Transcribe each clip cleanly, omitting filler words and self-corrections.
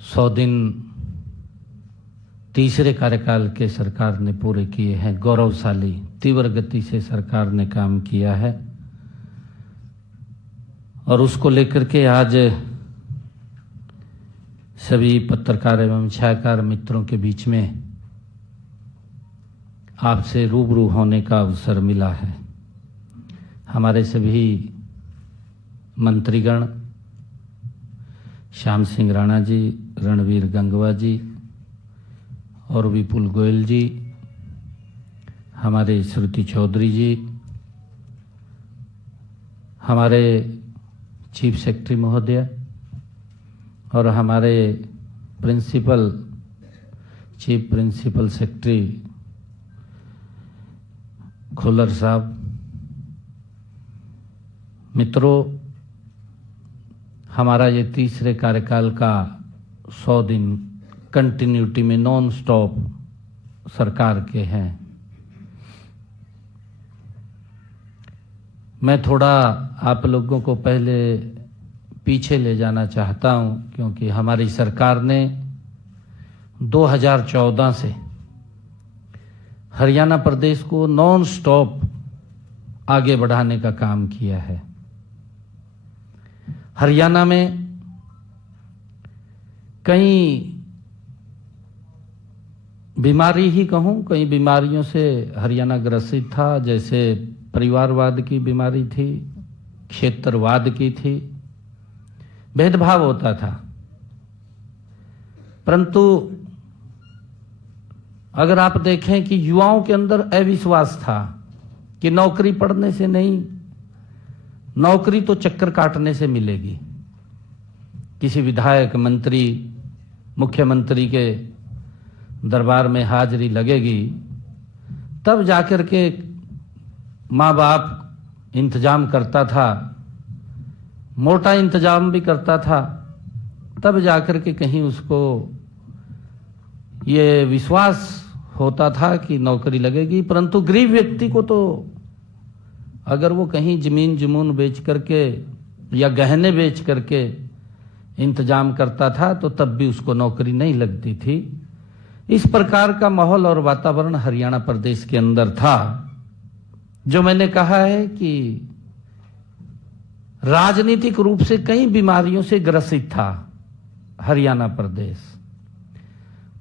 100 दिन तीसरे कार्यकाल के सरकार ने पूरे किए हैं। गौरवशाली तीव्र गति से सरकार ने काम किया है और उसको लेकर के आज सभी पत्रकार एवं छायाकार मित्रों के बीच में आपसे रूबरू होने का अवसर मिला है। हमारे सभी मंत्रीगण, श्याम सिंह राणा जी, रणवीर गंगवा जी और विपुल गोयल जी, हमारे श्रुति चौधरी जी, हमारे चीफ सेक्रेटरी महोदय और हमारे चीफ प्रिंसिपल सेक्रेटरी खोलर साहब, मित्रों, हमारा ये तीसरे कार्यकाल का 100 दिन कंटिन्यूटी में नॉन स्टॉप सरकार के हैं। मैं थोड़ा आप लोगों को पहले पीछे ले जाना चाहता हूं, क्योंकि हमारी सरकार ने 2014 से हरियाणा प्रदेश को नॉन स्टॉप आगे बढ़ाने का काम किया है। हरियाणा में कई बीमारी ही कहूं, कई बीमारियों से हरियाणा ग्रसित था। जैसे परिवारवाद की बीमारी थी, क्षेत्रवाद की थी, भेदभाव होता था। परंतु अगर आप देखें कि युवाओं के अंदर अविश्वास था कि नौकरी पढ़ने से नहीं, नौकरी तो चक्कर काटने से मिलेगी। किसी विधायक, मंत्री, मुख्यमंत्री के दरबार में हाजिरी लगेगी, तब जाकर के माँ बाप इंतजाम करता था, मोटा इंतजाम भी करता था, तब जाकर के कहीं उसको ये विश्वास होता था कि नौकरी लगेगी। परंतु गरीब व्यक्ति को तो अगर वो कहीं जमीन जमून बेच करके या गहने बेच करके इंतजाम करता था तो तब भी उसको नौकरी नहीं लगती थी। इस प्रकार का माहौल और वातावरण हरियाणा प्रदेश के अंदर था, जो मैंने कहा है कि राजनीतिक रूप से कई बीमारियों से ग्रसित था हरियाणा प्रदेश।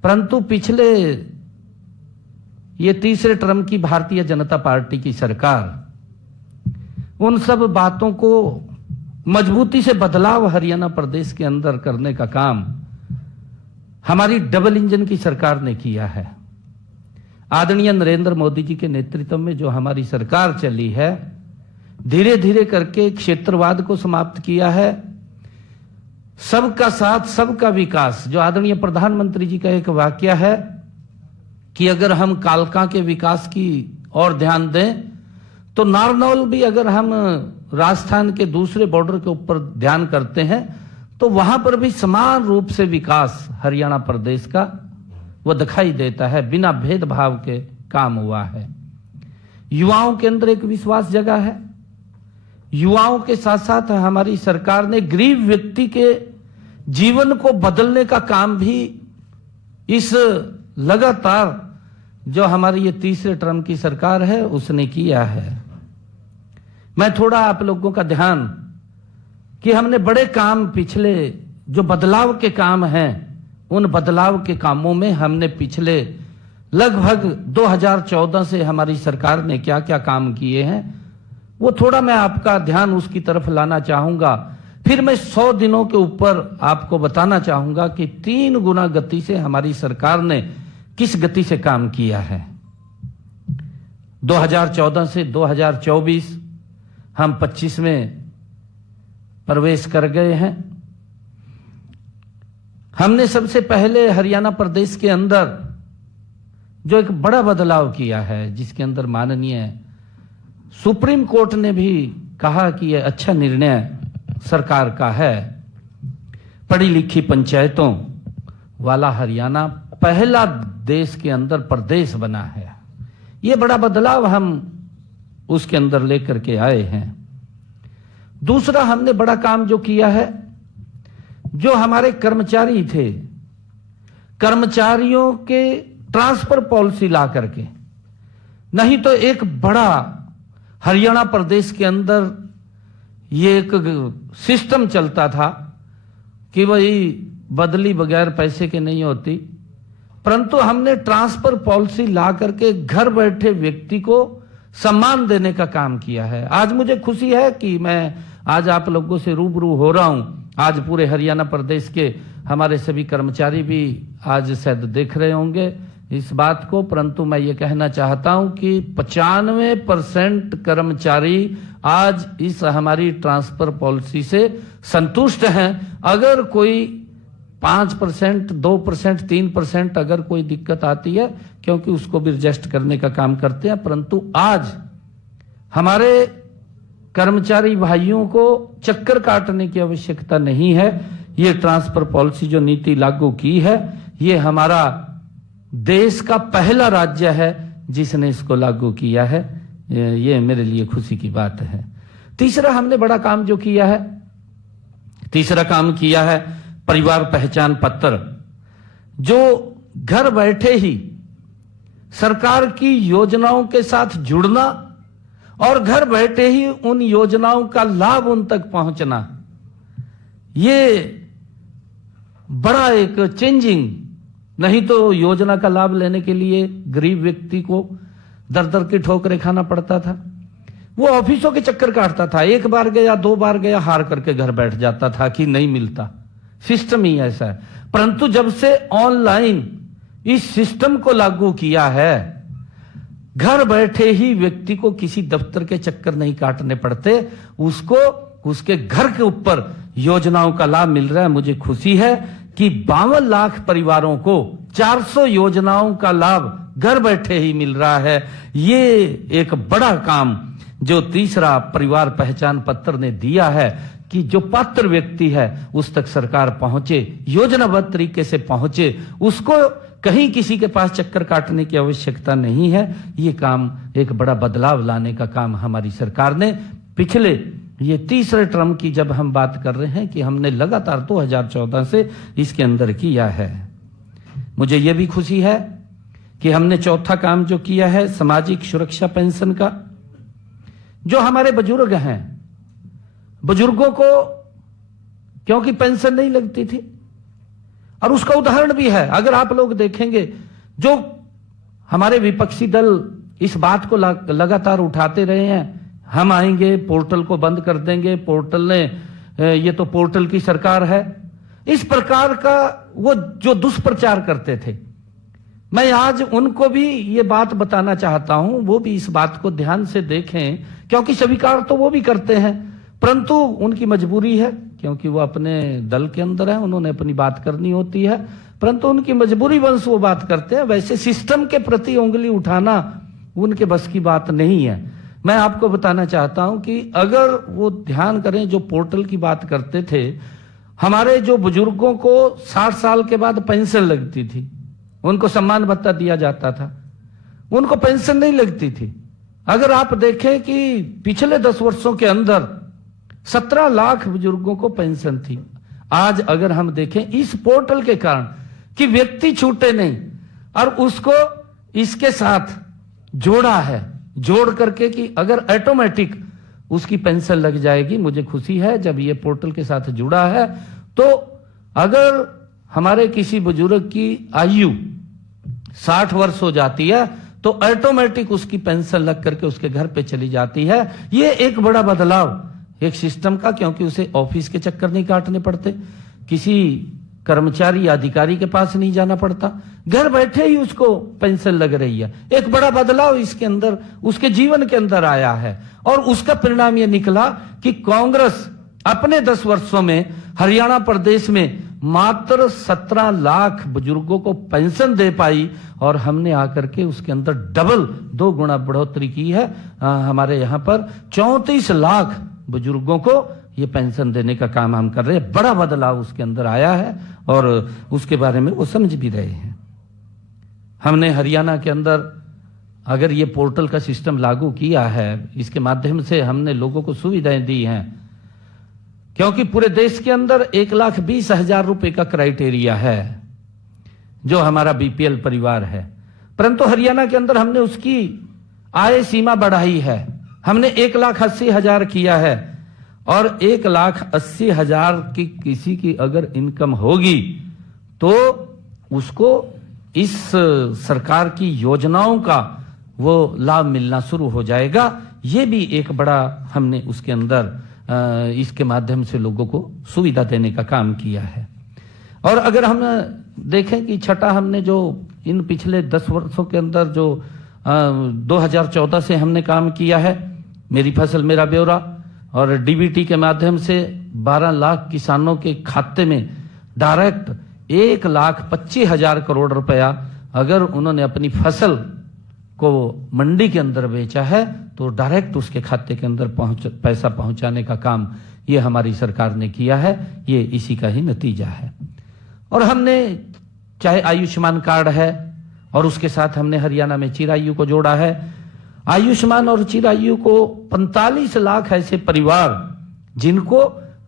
परंतु पिछले ये तीसरे टर्म की भारतीय जनता पार्टी की सरकार उन सब बातों को मजबूती से बदलाव हरियाणा प्रदेश के अंदर करने का काम हमारी डबल इंजन की सरकार ने किया है। आदरणीय नरेंद्र मोदी जी के नेतृत्व में जो हमारी सरकार चली है, धीरे धीरे करके क्षेत्रवाद को समाप्त किया है। सबका साथ, सबका विकास, जो आदरणीय प्रधानमंत्री जी का एक वाक्य है कि अगर हम कालका के विकास की ओर ध्यान दें तो नारनौल भी, अगर हम राजस्थान के दूसरे बॉर्डर के ऊपर ध्यान करते हैं तो वहां पर भी समान रूप से विकास हरियाणा प्रदेश का वो दिखाई देता है। बिना भेदभाव के काम हुआ है। युवाओं के अंदर एक विश्वास जगा है। युवाओं के साथ साथ हमारी सरकार ने गरीब व्यक्ति के जीवन को बदलने का काम भी इस लगातार जो हमारी ये तीसरे टर्म की सरकार है उसने किया है। मैं थोड़ा आप लोगों का ध्यान कि हमने बड़े काम, पिछले जो बदलाव के काम हैं, उन बदलाव के कामों में हमने पिछले लगभग 2014 से हमारी सरकार ने क्या क्या काम किए हैं, वो थोड़ा मैं आपका ध्यान उसकी तरफ लाना चाहूंगा। फिर मैं 100 दिनों के ऊपर आपको बताना चाहूंगा कि 3 गुना गति से हमारी सरकार ने किस गति से काम किया है। 2014 से 2024 हम 25 में प्रवेश कर गए हैं। हमने सबसे पहले हरियाणा प्रदेश के अंदर जो एक बड़ा बदलाव किया है, जिसके अंदर माननीय सुप्रीम कोर्ट ने भी कहा कि यह अच्छा निर्णय सरकार का है, पढ़ी लिखी पंचायतों वाला हरियाणा पहला देश के अंदर प्रदेश बना है। यह बड़ा बदलाव हम उसके अंदर लेकर के आए हैं। दूसरा हमने बड़ा काम जो किया है, जो हमारे कर्मचारी थे, कर्मचारियों के ट्रांसफर पॉलिसी ला करके, नहीं तो एक बड़ा हरियाणा प्रदेश के अंदर ये एक सिस्टम चलता था कि भाई बदली बगैर पैसे के नहीं होती, परंतु हमने ट्रांसफर पॉलिसी ला करके घर बैठे व्यक्ति को सम्मान देने का काम किया है। आज मुझे खुशी है कि मैं आज आप लोगों से रूबरू हो रहा हूं। आज पूरे हरियाणा प्रदेश के हमारे सभी कर्मचारी भी आज शायद देख रहे होंगे इस बात को, परंतु मैं ये कहना चाहता हूं कि 95% कर्मचारी आज इस हमारी ट्रांसफर पॉलिसी से संतुष्ट हैं। अगर कोई 5%, 2%, 3% अगर कोई दिक्कत आती है, क्योंकि उसको भी एडजस्ट करने का काम करते हैं, परंतु आज हमारे कर्मचारी भाइयों को चक्कर काटने की आवश्यकता नहीं है। ये ट्रांसफर पॉलिसी जो नीति लागू की है, ये हमारा देश का पहला राज्य है जिसने इसको लागू किया है। ये मेरे लिए खुशी की बात है। तीसरा हमने बड़ा काम जो किया है, तीसरा काम किया है परिवार पहचान पत्र, जो घर बैठे ही सरकार की योजनाओं के साथ जुड़ना और घर बैठे ही उन योजनाओं का लाभ उन तक पहुंचना, ये बड़ा एक चेंजिंग। नहीं तो योजना का लाभ लेने के लिए गरीब व्यक्ति को दर दर की ठोकरें खाना पड़ता था। वो ऑफिसों के चक्कर काटता था, एक बार गया, 2 बार गया, हार करके घर बैठ जाता था कि नहीं मिलता। सिस्टम ही ऐसा है। परंतु जब से ऑनलाइन इस सिस्टम को लागू किया है, घर बैठे ही व्यक्ति को किसी दफ्तर के चक्कर नहीं काटने पड़ते, उसको उसके घर के ऊपर योजनाओं का लाभ मिल रहा है। मुझे खुशी है कि 52 लाख परिवारों को 400 योजनाओं का लाभ घर बैठे ही मिल रहा है। ये एक बड़ा काम जो तीसरा परिवार पहचान पत्र ने दिया है कि जो पात्र व्यक्ति है उस तक सरकार पहुंचे, योजनाबद्ध तरीके से पहुंचे, उसको कहीं किसी के पास चक्कर काटने की आवश्यकता नहीं है। ये काम एक बड़ा बदलाव लाने का काम हमारी सरकार ने पिछले ये तीसरे टर्म की जब हम बात कर रहे हैं कि हमने लगातार 2014 से इसके अंदर किया है। मुझे यह भी खुशी है कि हमने चौथा काम जो किया है सामाजिक सुरक्षा पेंशन का। जो हमारे बुजुर्ग हैं, बुजुर्गों को क्योंकि पेंशन नहीं लगती थी, और उसका उदाहरण भी है। अगर आप लोग देखेंगे, जो हमारे विपक्षी दल इस बात को लगातार उठाते रहे हैं, हम आएंगे पोर्टल को बंद कर देंगे, पोर्टल ने ये तो पोर्टल की सरकार है, इस प्रकार का वो जो दुष्प्रचार करते थे, मैं आज उनको भी ये बात बताना चाहता हूं, वो भी इस बात को ध्यान से देखें, क्योंकि स्वीकार तो वो भी करते हैं, परंतु उनकी मजबूरी है, क्योंकि वो अपने दल के अंदर है, उन्होंने अपनी बात करनी होती है, परंतु उनकी मजबूरी वंश वो बात करते हैं। वैसे सिस्टम के प्रति उंगली उठाना उनके बस की बात नहीं है। मैं आपको बताना चाहता हूं कि अगर वो ध्यान करें, जो पोर्टल की बात करते थे, हमारे जो बुजुर्गों को 60 साल के बाद पेंशन लगती थी, उनको सम्मान भत्ता दिया जाता था, उनको पेंशन नहीं लगती थी। अगर आप देखें कि पिछले 10 वर्षों के अंदर 17 लाख बुजुर्गों को पेंशन थी। आज अगर हम देखें इस पोर्टल के कारण कि व्यक्ति छूटे नहीं, और उसको इसके साथ जोड़ा है, जोड़ करके कि अगर ऑटोमेटिक उसकी पेंशन लग जाएगी। मुझे खुशी है जब ये पोर्टल के साथ जुड़ा है, तो अगर हमारे किसी बुजुर्ग की आयु 60 वर्ष हो जाती है तो ऑटोमेटिक उसकी पेंशन लग करके उसके घर पे चली जाती है। ये एक बड़ा बदलाव एक सिस्टम का, क्योंकि उसे ऑफिस के चक्कर नहीं काटने पड़ते, किसी कर्मचारी या अधिकारी के पास नहीं जाना पड़ता, घर बैठे ही उसको पेंशन लग रही है। एक बड़ा बदलाव इसके अंदर उसके जीवन के अंदर आया है, और उसका परिणाम यह निकला कि कांग्रेस अपने 10 वर्षों में हरियाणा प्रदेश में मात्र 17 लाख बुजुर्गों को पेंशन दे पाई, और हमने आकर के उसके अंदर डबल 2 गुना बढ़ोतरी की है। हमारे यहाँ पर 34 लाख बुजुर्गों को ये पेंशन देने का काम हम कर रहे हैं। बड़ा बदलाव उसके अंदर आया है, और उसके बारे में वो समझ भी रहे हैं। हमने हरियाणा के अंदर अगर ये पोर्टल का सिस्टम लागू किया है, इसके माध्यम से हमने लोगों को सुविधाएं दी हैं, क्योंकि पूरे देश के अंदर 1,20,000 रुपए का क्राइटेरिया है जो हमारा बीपीएल परिवार है, परंतु हरियाणा के अंदर हमने उसकी आय सीमा बढ़ाई है। हमने 1,80,000 किया है और 1,80,000 की किसी की अगर इनकम होगी तो उसको इस सरकार की योजनाओं का वो लाभ मिलना शुरू हो जाएगा। ये भी एक बड़ा हमने उसके अंदर इसके माध्यम से लोगों को सुविधा देने का काम किया है। और अगर हम देखें कि छठा हमने जो इन पिछले 10 वर्षों के अंदर जो 2014 से हमने काम किया है, मेरी फसल मेरा ब्यौरा और डीबीटी के माध्यम से 12 लाख किसानों के खाते में डायरेक्ट 1,25,000 करोड़ रुपया अगर उन्होंने अपनी फसल को मंडी के अंदर बेचा है तो डायरेक्ट उसके खाते के अंदर पैसा पहुंचाने का काम ये हमारी सरकार ने किया है। ये इसी का ही नतीजा है। और हमने चाहे आयुष्मान कार्ड है और उसके साथ हमने हरियाणा में चिरायु को जोड़ा है। आयुष्मान और चिरायु को 45 लाख ऐसे परिवार जिनको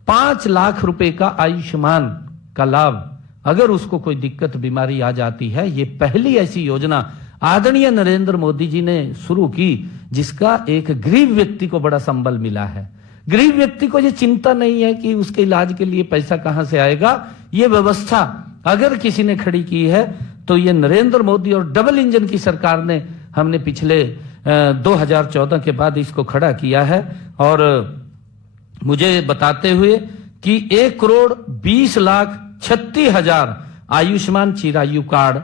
5 लाख रुपए का आयुष्मान का लाभ अगर उसको कोई दिक्कत बीमारी आ जाती है, ये पहली ऐसी योजना आदरणीय नरेंद्र मोदी जी ने शुरू की जिसका एक गरीब व्यक्ति को बड़ा संबल मिला है। गरीब व्यक्ति को ये चिंता नहीं है कि उसके इलाज के लिए पैसा कहां से आएगा। ये व्यवस्था अगर किसी ने खड़ी की है तो ये नरेंद्र मोदी और डबल इंजन की सरकार ने हमने पिछले 2014 के बाद इसको खड़ा किया है। और मुझे बताते हुए कि 1,20,36,000 आयुष्मान चिरायु कार्ड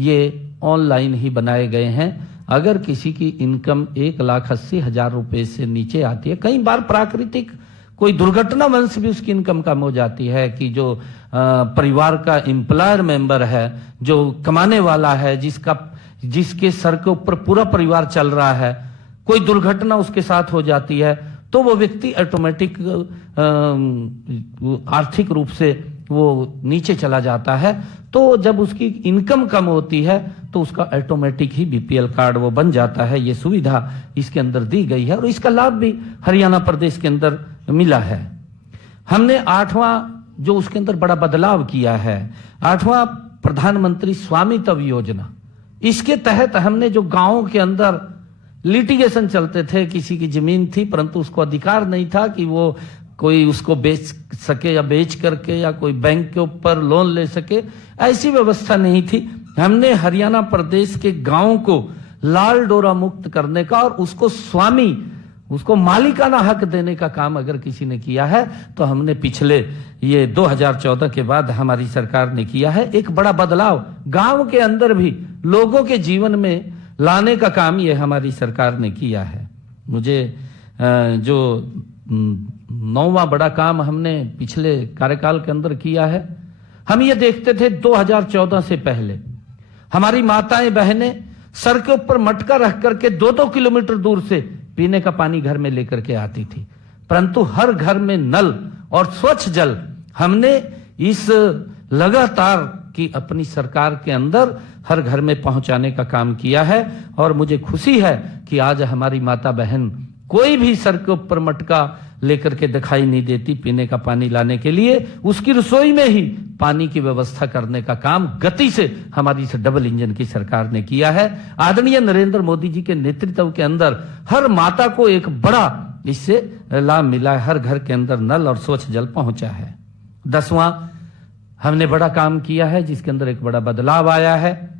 ये ऑनलाइन ही बनाए गए हैं। अगर किसी की इनकम 1,80,000 रुपए से नीचे आती है, कई बार प्राकृतिक कोई दुर्घटनावश भी उसकी इनकम कम हो जाती है कि जो परिवार का एम्प्लॉयर मेंबर है, जो कमाने वाला है, जिसके सर के ऊपर पूरा परिवार चल रहा है, कोई दुर्घटना उसके साथ हो जाती है तो वो व्यक्ति ऑटोमेटिक आर्थिक रूप से वो नीचे चला जाता है। तो जब उसकी इनकम कम होती है तो उसका ऑटोमेटिक ही बीपीएल कार्ड वो बन जाता है। ये सुविधा इसके अंदर दी गई है और इसका लाभ भी हरियाणा प्रदेश के अंदर मिला है। हमने 8वां जो उसके अंदर बड़ा बदलाव किया है, 8वां प्रधानमंत्री स्वामित्व योजना, इसके तहत हमने जो गांवों के अंदर लिटिगेशन चलते थे, किसी की जमीन थी परंतु उसको अधिकार नहीं था कि वो कोई उसको बेच सके या बेच करके या कोई बैंक के ऊपर लोन ले सके, ऐसी व्यवस्था नहीं थी। हमने हरियाणा प्रदेश के गांवों को लाल डोरा मुक्त करने का और उसको मालिकाना हक देने का काम अगर किसी ने किया है तो हमने पिछले ये 2014 के बाद हमारी सरकार ने किया है। एक बड़ा बदलाव गांव के अंदर भी लोगों के जीवन में लाने का काम ये हमारी सरकार ने किया है। मुझे जो 9वां बड़ा काम हमने पिछले कार्यकाल के अंदर किया है, हम ये देखते थे 2014 से पहले हमारी माताएं बहनें सर के ऊपर मटका रख करके 2-2 किलोमीटर दूर से पीने का पानी घर में लेकर के आती थी, परंतु हर घर में नल और स्वच्छ जल हमने इस लगातार की अपनी सरकार के अंदर हर घर में पहुंचाने का काम किया है। और मुझे खुशी है कि आज हमारी माता बहन कोई भी सर के ऊपर मटका लेकर के दिखाई नहीं देती पीने का पानी लाने के लिए। उसकी रसोई में ही पानी की व्यवस्था करने का काम गति से हमारी डबल इंजन की सरकार ने किया है। आदरणीय नरेंद्र मोदी जी के नेतृत्व के अंदर हर माता को एक बड़ा इससे लाभ मिला है, हर घर के अंदर नल और स्वच्छ जल पहुंचा है। 10वां हमने बड़ा काम किया है जिसके अंदर एक बड़ा बदलाव आया है।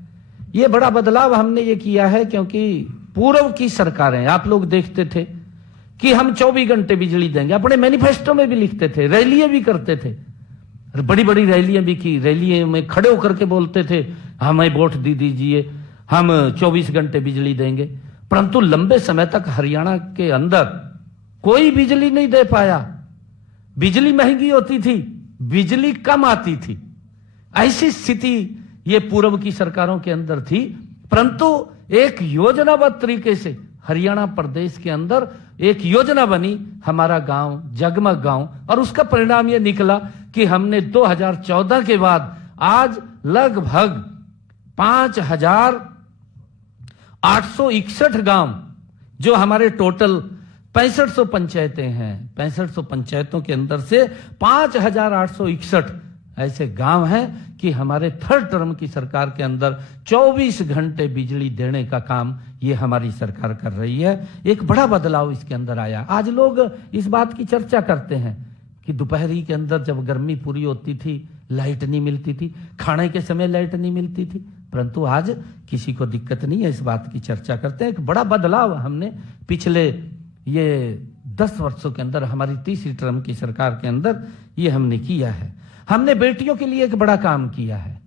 ये बड़ा बदलाव हमने ये किया है क्योंकि पूर्व की सरकारें, आप लोग देखते थे कि हम 24 घंटे बिजली देंगे, अपने मैनिफेस्टो में भी लिखते थे, रैलियां भी करते थे, बड़ी बड़ी रैलियां भी की, रैलियों में खड़े होकर के बोलते थे हमें वोट दे दीजिए, हम 24 घंटे बिजली देंगे। परंतु लंबे समय तक हरियाणा के अंदर कोई बिजली नहीं दे पाया। बिजली महंगी होती थी, बिजली कम आती थी, ऐसी स्थिति ये पूर्व की सरकारों के अंदर थी। परंतु एक योजनाबद्ध तरीके से हरियाणा प्रदेश के अंदर एक योजना बनी, हमारा गांव जगमग गांव, और उसका परिणाम यह निकला कि हमने 2014 के बाद आज लगभग 5,861 गांव, जो हमारे टोटल 6500 पंचायतें हैं, 6500 पंचायतों के अंदर से 5,861 ऐसे गांव हैं कि हमारे थर्ड टर्म की सरकार के अंदर 24 घंटे बिजली देने का काम ये हमारी सरकार कर रही है। एक बड़ा बदलाव इसके अंदर आया। आज लोग इस बात की चर्चा करते हैं कि दोपहरी के अंदर जब गर्मी पूरी होती थी लाइट नहीं मिलती थी, खाने के समय लाइट नहीं मिलती थी, परंतु आज किसी को दिक्कत नहीं है। इस बात की चर्चा करते हैं। एक बड़ा बदलाव हमने पिछले ये 10 वर्षों के अंदर, हमारी तीसरी टर्म की सरकार के अंदर ये हमने किया है। हमने बेटियों के लिए एक बड़ा काम किया है।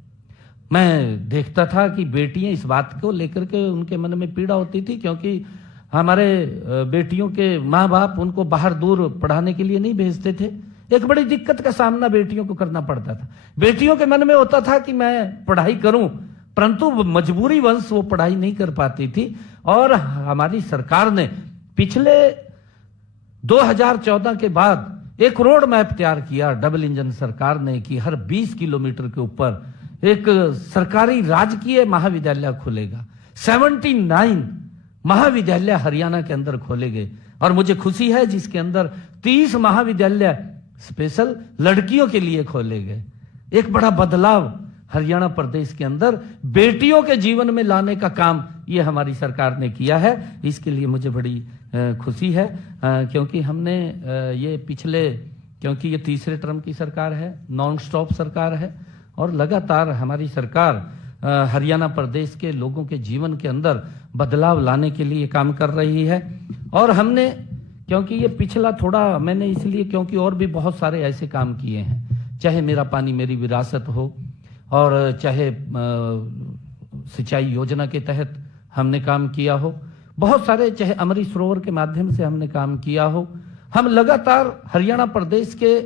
मैं देखता था कि बेटियां, इस बात को लेकर के उनके मन में पीड़ा होती थी, क्योंकि हमारे बेटियों के माँ बाप उनको बाहर दूर पढ़ाने के लिए नहीं भेजते थे। एक बड़ी दिक्कत का सामना बेटियों को करना पड़ता था। बेटियों के मन में होता था कि मैं पढ़ाई करूं, परंतु मजबूरी वंश वो पढ़ाई नहीं कर पाती थी। और हमारी सरकार ने पिछले 2014 के बाद एक रोड मैप तैयार किया, डबल इंजन सरकार ने, कि हर 20 किलोमीटर के ऊपर एक सरकारी राजकीय महाविद्यालय खुलेगा। 79 महाविद्यालय हरियाणा के अंदर खोले गए और मुझे खुशी है जिसके अंदर 30 महाविद्यालय स्पेशल लड़कियों के लिए खोले गए। एक बड़ा बदलाव हरियाणा प्रदेश के अंदर बेटियों के जीवन में लाने का काम ये हमारी सरकार ने किया है। इसके लिए मुझे बड़ी खुशी है, क्योंकि हमने ये पिछले, क्योंकि ये तीसरे टर्म की सरकार है, नॉन स्टॉप सरकार है और लगातार हमारी सरकार हरियाणा प्रदेश के लोगों के जीवन के अंदर बदलाव लाने के लिए काम कर रही है। और हमने, क्योंकि ये पिछला थोड़ा मैंने इसलिए, क्योंकि और भी बहुत सारे ऐसे काम किए हैं, चाहे मेरा पानी मेरी विरासत हो और चाहे सिंचाई योजना के तहत हमने काम किया हो, बहुत सारे, चाहे अमृत सरोवर के माध्यम से हमने काम किया हो। हम लगातार हरियाणा प्रदेश के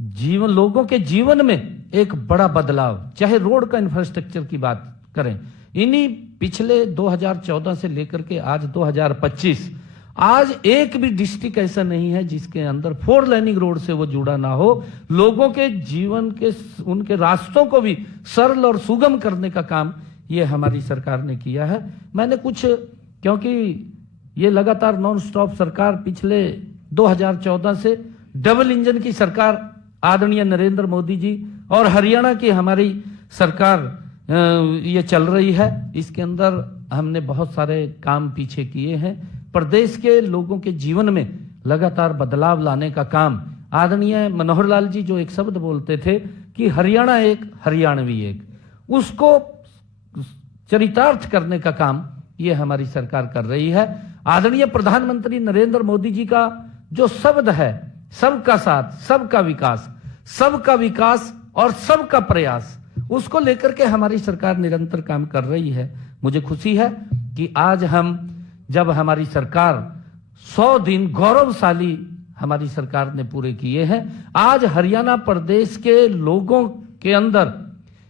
जीवन, लोगों के जीवन में एक बड़ा बदलाव, चाहे रोड का इंफ्रास्ट्रक्चर की बात करें, इन्हीं पिछले 2014 से लेकर के आज 2025, आज एक भी डिस्ट्रिक्ट ऐसा नहीं है जिसके अंदर 4 लाइनिंग रोड से वो जुड़ा ना हो। लोगों के जीवन के, उनके रास्तों को भी सरल और सुगम करने का काम ये हमारी सरकार ने किया है। मैंने कुछ, क्योंकि ये लगातार नॉन स्टॉप सरकार पिछले 2014 से डबल इंजन की सरकार आदरणीय नरेंद्र मोदी जी और हरियाणा की हमारी सरकार ये चल रही है, इसके अंदर हमने बहुत सारे काम पीछे किए हैं। प्रदेश के लोगों के जीवन में लगातार बदलाव लाने का काम, आदरणीय मनोहर लाल जी जो एक शब्द बोलते थे कि हरियाणा एक हरियाणवी एक, उसको चरितार्थ करने का काम ये हमारी सरकार कर रही है। आदरणीय प्रधानमंत्री नरेंद्र मोदी जी का जो शब्द है, सबका साथ सबका विकास, सबका विकास और सबका प्रयास, उसको लेकर के हमारी सरकार निरंतर काम कर रही है। मुझे खुशी है कि आज हम, जब हमारी सरकार 100 दिन गौरवशाली हमारी सरकार ने पूरे किए हैं, आज हरियाणा प्रदेश के लोगों के अंदर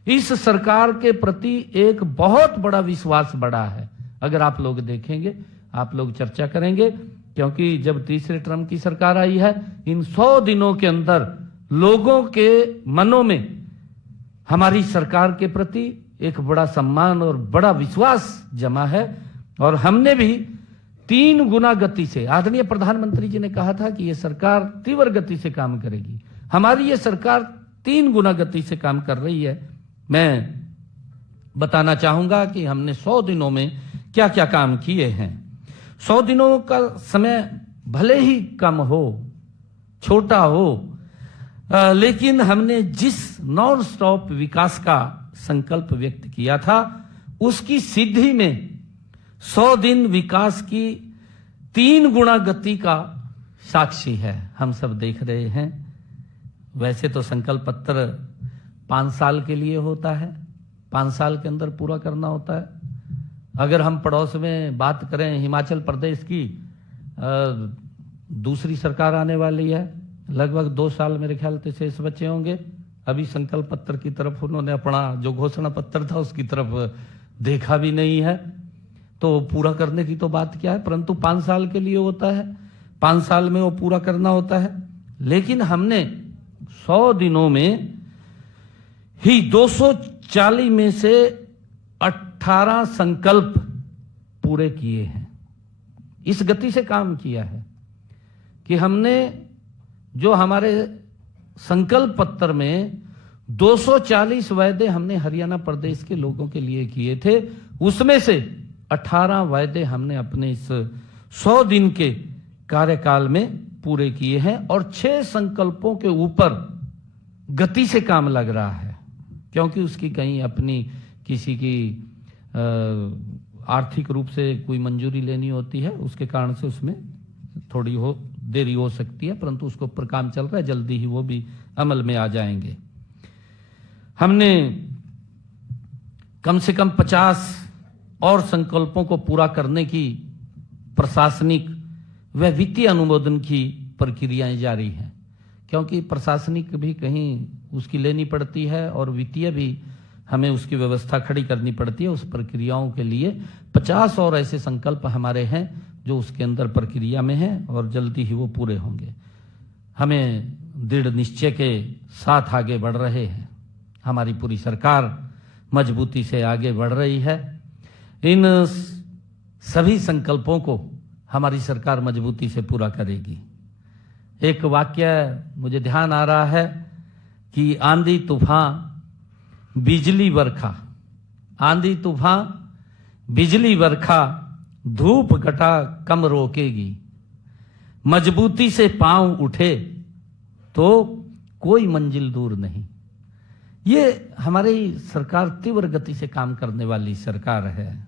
इस सरकार के प्रति एक बहुत बड़ा विश्वास बढ़ा है। अगर आप लोग देखेंगे, आप लोग चर्चा करेंगे, क्योंकि जब तीसरे टर्म की सरकार आई है, इन 100 दिनों के अंदर लोगों के मनों में हमारी सरकार के प्रति एक बड़ा सम्मान और बड़ा विश्वास जमा है। और हमने भी 3 गुना गति से, आदरणीय प्रधानमंत्री जी ने कहा था कि यह सरकार तीव्र गति से काम करेगी, हमारी ये सरकार 3 गुना गति से काम कर रही है। मैं बताना चाहूंगा कि हमने 100 दिनों में क्या क्या काम किए हैं। 100 दिनों का समय भले ही कम हो, छोटा हो, लेकिन हमने जिस नॉन स्टॉप विकास का संकल्प व्यक्त किया था, उसकी सिद्धि में 100 दिन विकास की 3 गुना गति का साक्षी है। हम सब देख रहे हैं। वैसे तो संकल्प पत्र 5 साल के लिए होता है, 5 साल के अंदर पूरा करना होता है। अगर हम पड़ोस में बात करें हिमाचल प्रदेश की, दूसरी सरकार आने वाली है, लगभग 2 साल मेरे ख्याल से शेष बचे होंगे। अभी संकल्प पत्र की तरफ उन्होंने अपना जो घोषणा पत्र था उसकी तरफ देखा भी नहीं है, तो पूरा करने की तो बात क्या है, परंतु 5 साल के लिए होता है, 5 साल में वो पूरा करना होता है। लेकिन हमने 100 दिनों में ही 240 में से 18 संकल्प पूरे किए हैं। इस गति से काम किया है कि हमने जो हमारे संकल्प पत्र में 240 वायदे हमने हरियाणा प्रदेश के लोगों के लिए किए थे। उसमें से 18 वायदे हमने अपने इस 100 दिन के कार्यकाल में पूरे किए हैं और 6 संकल्पों के ऊपर गति से काम लग रहा है, क्योंकि उसकी कहीं अपनी किसी की आर्थिक रूप से कोई मंजूरी लेनी होती है, उसके कारण से उसमें थोड़ी देरी हो सकती है, परंतु उसके ऊपर काम चल रहा है, जल्दी ही वो भी अमल में आ जाएंगे। हमने कम से कम 50 और संकल्पों को पूरा करने की प्रशासनिक व वित्तीय अनुमोदन की प्रक्रियाएं जारी हैं, क्योंकि प्रशासनिक भी कहीं उसकी लेनी पड़ती है और वित्तीय भी हमें उसकी व्यवस्था खड़ी करनी पड़ती है। उस प्रक्रियाओं के लिए 50 और ऐसे संकल्प हमारे हैं जो उसके अंदर प्रक्रिया में हैं और जल्दी ही वो पूरे होंगे। हमें दृढ़ निश्चय के साथ आगे बढ़ रहे हैं। हमारी पूरी सरकार मजबूती से आगे बढ़ रही है। इन सभी संकल्पों को हमारी सरकार मजबूती से पूरा करेगी। एक वाक्य मुझे ध्यान आ रहा है कि आंधी तूफान बिजली बरखा, आंधी तूफान बिजली बरखा धूप घटा कम रोकेगी, मजबूती से पांव उठे तो कोई मंजिल दूर नहीं। ये हमारी सरकार तीव्र गति से काम करने वाली सरकार है।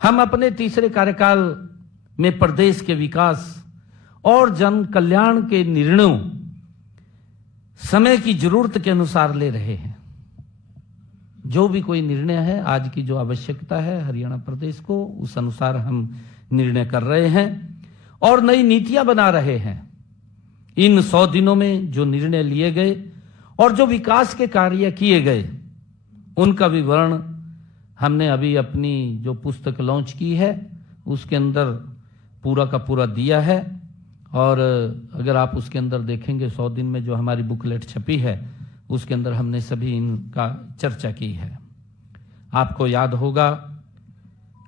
हम अपने तीसरे कार्यकाल में प्रदेश के विकास और जन कल्याण के निर्णयों समय की जरूरत के अनुसार ले रहे हैं। जो भी कोई निर्णय है, आज की जो आवश्यकता है हरियाणा प्रदेश को, उस अनुसार हम निर्णय कर रहे हैं और नई नीतियां बना रहे हैं। इन 100 दिनों में जो निर्णय लिए गए और जो विकास के कार्य किए गए, उनका विवरण हमने अभी अपनी जो पुस्तक लॉन्च की है उसके अंदर पूरा का पूरा दिया है। और अगर आप उसके अंदर देखेंगे 100 दिन में जो हमारी बुकलेट छपी है उसके अंदर हमने सभी इनका चर्चा की है। आपको याद होगा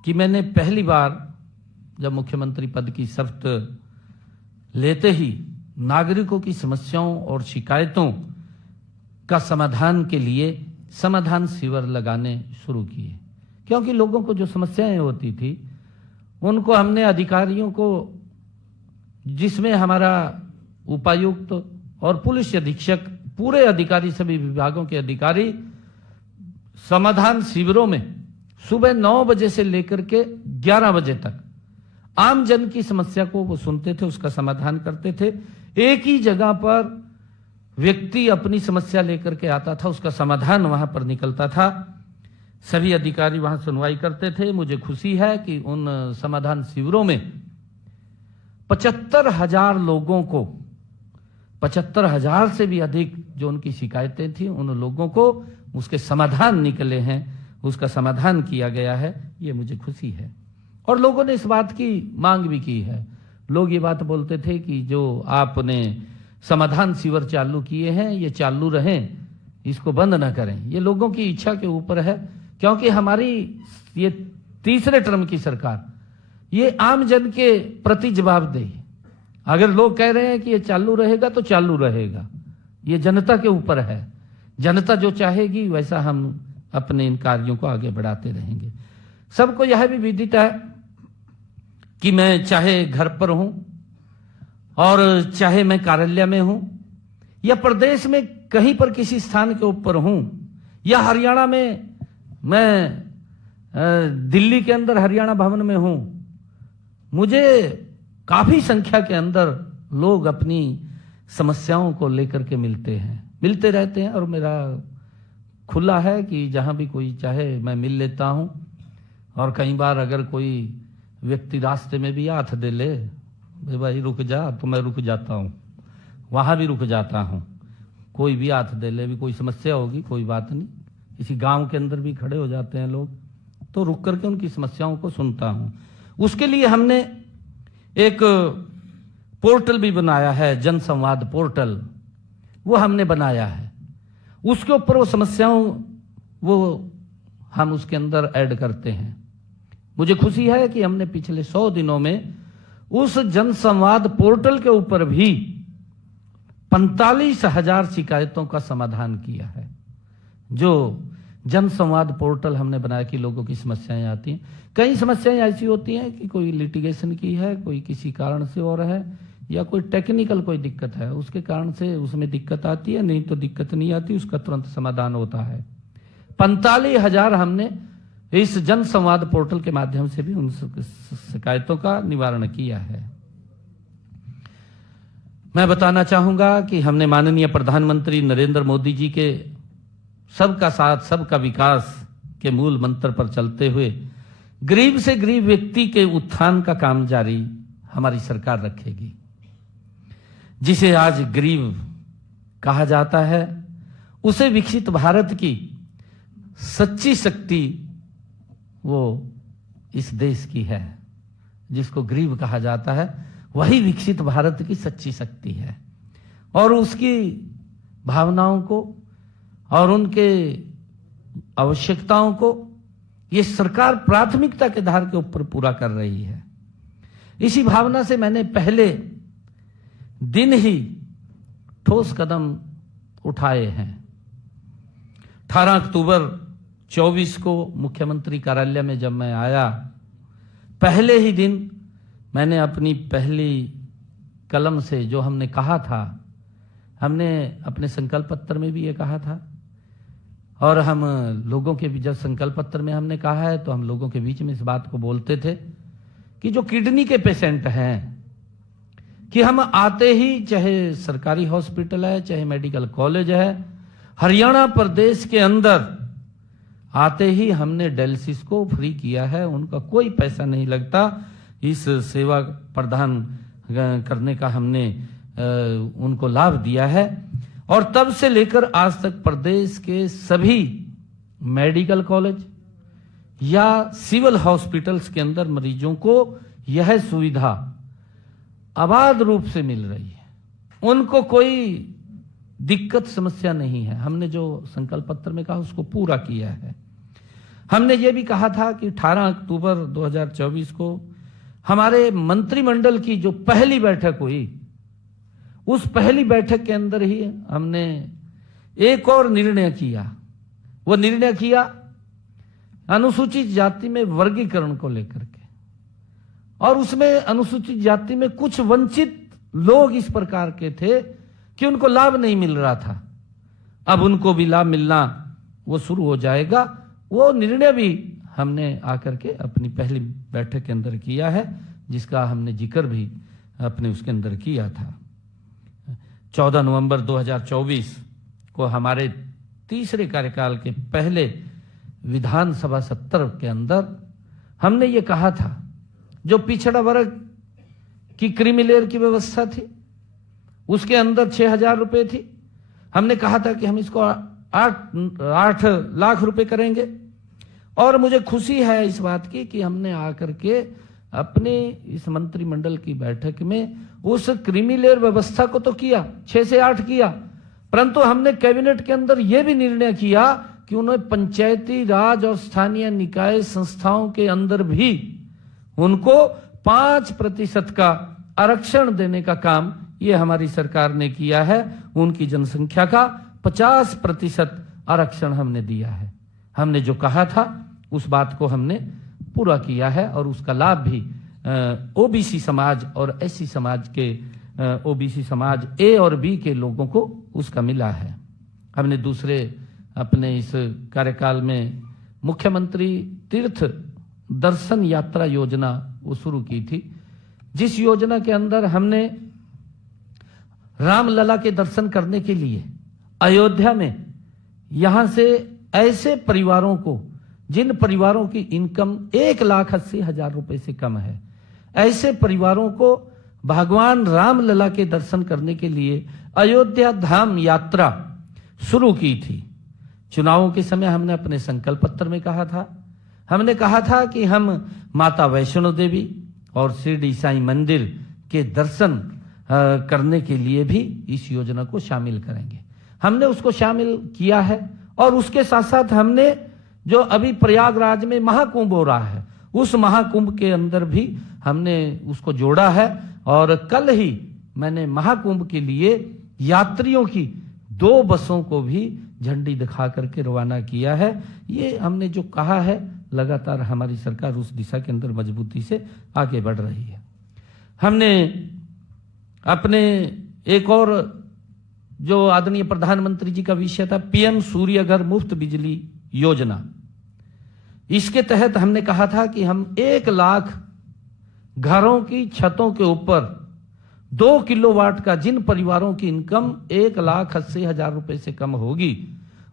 कि मैंने पहली बार जब मुख्यमंत्री पद की शपथ लेते ही नागरिकों की समस्याओं और शिकायतों का समाधान के लिए समाधान शिविर लगाने शुरू किए, क्योंकि लोगों को जो समस्याएं होती थी उनको हमने अधिकारियों को, जिसमें हमारा उपायुक्त और पुलिस अधीक्षक, पूरे अधिकारी, सभी विभागों के अधिकारी समाधान शिविरों में सुबह 9 बजे से लेकर के 11 बजे तक आम जन की समस्या को वो सुनते थे, उसका समाधान करते थे। एक ही जगह पर व्यक्ति अपनी समस्या लेकर के आता था, उसका समाधान वहां पर निकलता था। सभी अधिकारी वहां सुनवाई करते थे। मुझे खुशी है कि उन समाधान शिविरों में 75,000 लोगों को, 75,000 से भी अधिक जो उनकी शिकायतें थी, उन लोगों को उसके समाधान निकले हैं, उसका समाधान किया गया है। ये मुझे खुशी है। और लोगों ने इस बात की मांग भी की है। लोग ये बात बोलते थे कि जो आपने समाधान शिविर चालू किए हैं ये चालू रहें, इसको बंद ना करें। ये लोगों की इच्छा के ऊपर है, क्योंकि हमारी ये तीसरे टर्म की सरकार ये आम जन के प्रति जवाबदेही। अगर लोग कह रहे हैं कि ये चालू रहेगा तो चालू रहेगा, ये जनता के ऊपर है। जनता जो चाहेगी वैसा हम अपने इन कार्यों को आगे बढ़ाते रहेंगे। सबको यह भी विदित है कि मैं चाहे घर पर हूं और चाहे मैं कार्यालय में हूं या प्रदेश में कहीं पर किसी स्थान के ऊपर हूं या हरियाणा में, मैं दिल्ली के अंदर हरियाणा भवन में हूं, मुझे काफी संख्या के अंदर लोग अपनी समस्याओं को लेकर के मिलते रहते हैं। और मेरा खुला है कि जहां भी कोई चाहे मैं मिल लेता हूं। और कई बार अगर कोई व्यक्ति रास्ते में भी हाथ दे ले, भाई रुक जा, तो मैं रुक जाता हूं, वहां भी रुक जाता हूं। कोई भी हाथ दे ले, भी कोई समस्या होगी, कोई बात नहीं। किसी गांव के अंदर भी खड़े हो जाते हैं लोग, तो रुक करके उनकी समस्याओं को सुनता हूं। उसके लिए हमने एक पोर्टल भी बनाया है, जन संवाद पोर्टल, वो हमने बनाया है। उसके ऊपर वो समस्याओं वो हम उसके अंदर ऐड करते हैं। मुझे खुशी है कि हमने पिछले 100 दिनों में उस जन संवाद पोर्टल के ऊपर भी 45,000 शिकायतों का समाधान किया है। जो जन संवाद पोर्टल हमने बनाया कि लोगों की समस्याएं आती हैं, कई समस्याएं ऐसी होती हैं कि कोई लिटिगेशन की है, कोई किसी कारण से और है, या कोई टेक्निकल कोई दिक्कत है, उसके कारण से उसमें दिक्कत आती है, नहीं तो दिक्कत नहीं आती, उसका तुरंत समाधान होता है। 45,000 हमने इस जन संवाद पोर्टल के माध्यम से भी उन शिकायतों का निवारण किया है। मैं बताना चाहूंगा कि हमने माननीय प्रधानमंत्री नरेंद्र मोदी जी के सबका साथ सबका विकास के मूल मंत्र पर चलते हुए गरीब से गरीब व्यक्ति के उत्थान का काम जारी हमारी सरकार रखेगी। जिसे आज गरीब कहा जाता है, उसे विकसित भारत की सच्ची शक्ति वो इस देश की है। जिसको गरीब कहा जाता है वही विकसित भारत की सच्ची शक्ति है, और उसकी भावनाओं को और उनके आवश्यकताओं को ये सरकार प्राथमिकता के आधार के ऊपर पूरा कर रही है। इसी भावना से मैंने पहले दिन ही ठोस कदम उठाए हैं। 18 अक्टूबर 24 को मुख्यमंत्री कार्यालय में जब मैं आया, पहले ही दिन मैंने अपनी पहली कलम से जो हमने कहा था, हमने अपने संकल्प पत्र में भी ये कहा था, और हम लोगों के जब संकल्प पत्र में हमने कहा है तो हम लोगों के बीच में इस बात को बोलते थे कि जो किडनी के पेशेंट हैं, कि हम आते ही, चाहे सरकारी हॉस्पिटल है चाहे मेडिकल कॉलेज है, हरियाणा प्रदेश के अंदर आते ही हमने डायलिसिस को फ्री किया है। उनका कोई पैसा नहीं लगता। इस सेवा प्रदान करने का हमने उनको लाभ दिया है, और तब से लेकर आज तक प्रदेश के सभी मेडिकल कॉलेज या सिविल हॉस्पिटल्स के अंदर मरीजों को यह सुविधा अबाध रूप से मिल रही है। उनको कोई दिक्कत समस्या नहीं है। हमने जो संकल्प पत्र में कहा उसको पूरा किया है। हमने ये भी कहा था कि 18 अक्टूबर 2024 को हमारे मंत्रिमंडल की जो पहली बैठक हुई, उस पहली बैठक के अंदर ही हमने एक और निर्णय किया। वो निर्णय किया अनुसूचित जाति में वर्गीकरण को लेकर के, और उसमें अनुसूचित जाति में कुछ वंचित लोग इस प्रकार के थे कि उनको लाभ नहीं मिल रहा था। अब उनको भी लाभ मिलना वो शुरू हो जाएगा। वो निर्णय भी हमने आकर के अपनी पहली बैठक के अंदर किया है, जिसका हमने जिक्र भी अपने उसके अंदर किया था। 14 नवंबर 2024 को हमारे तीसरे कार्यकाल के पहले विधानसभा सत्र के अंदर हमने ये कहा था, जो पिछड़ा वर्ग की क्रीमी लेयर की व्यवस्था थी उसके अंदर 6,000 रुपए थी। हमने कहा था कि हम इसको 8 लाख रुपए करेंगे, और मुझे खुशी है इस बात की कि हमने आकर के अपने इस मंत्रिमंडल की बैठक में उस क्रीमी लेयर व्यवस्था को तो किया, 6 से 8 किया, परंतु हमने कैबिनेट के अंदर यह भी निर्णय किया कि उन्हें पंचायती राज और स्थानीय निकाय संस्थाओं के अंदर भी उनको 5% का आरक्षण देने का काम ये हमारी सरकार ने किया है। उनकी जनसंख्या का 50% आरक्षण हमने दिया है। हमने जो कहा था उस बात को हमने पूरा किया है, और उसका लाभ भी ओबीसी समाज और एससी समाज के ओबीसी समाज ए और बी के लोगों को उसका मिला है। हमने दूसरे अपने इस कार्यकाल में मुख्यमंत्री तीर्थ दर्शन यात्रा योजना वो शुरू की थी, जिस योजना के अंदर हमने रामलला के दर्शन करने के लिए अयोध्या में यहां से ऐसे परिवारों को, जिन परिवारों की इनकम 1,80,000 रुपए से कम है, ऐसे परिवारों को भगवान रामलला के दर्शन करने के लिए अयोध्या धाम यात्रा शुरू की थी। चुनावों के समय हमने अपने संकल्प पत्र में कहा था, हमने कहा था कि हम माता वैष्णो देवी और शिरडी साईं मंदिर के दर्शन करने के लिए भी इस योजना को शामिल करेंगे। हमने उसको शामिल किया है, और उसके साथ साथ हमने जो अभी प्रयागराज में महाकुंभ हो रहा है, उस महाकुंभ के अंदर भी हमने उसको जोड़ा है। और कल ही मैंने महाकुंभ के लिए यात्रियों की 2 बसों को भी झंडी दिखा करके रवाना किया है। ये हमने जो कहा है, लगातार हमारी सरकार उस दिशा के अंदर मजबूती से आगे बढ़ रही है। हमने अपने एक और जो आदरणीय प्रधानमंत्री जी का विषय था, पीएम सूर्य घर मुफ्त बिजली योजना, इसके तहत हमने कहा था कि हम 1 लाख घरों की छतों के ऊपर 2 किलोवाट का, जिन परिवारों की इनकम 1,80,000 रुपए से कम होगी,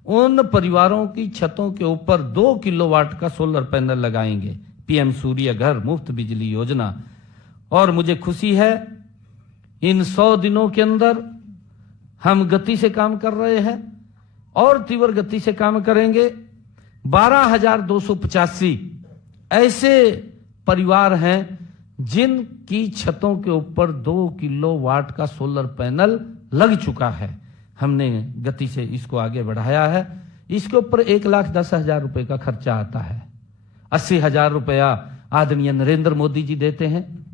उन परिवारों की छतों के ऊपर 2 किलोवाट का सोलर पैनल लगाएंगे। पीएम सूर्य घर मुफ्त बिजली योजना। और मुझे खुशी है, इन 100 दिनों के अंदर हम गति से काम कर रहे हैं और तीव्र गति से काम करेंगे। 12,285 ऐसे परिवार हैं जिनकी छतों के ऊपर 2 किलोवाट का सोलर पैनल लग चुका है। हमने गति से इसको आगे बढ़ाया है। इसके ऊपर 1,10,000 रुपए का खर्चा आता है। 80,000 रुपया आदरणीय नरेंद्र मोदी जी देते हैं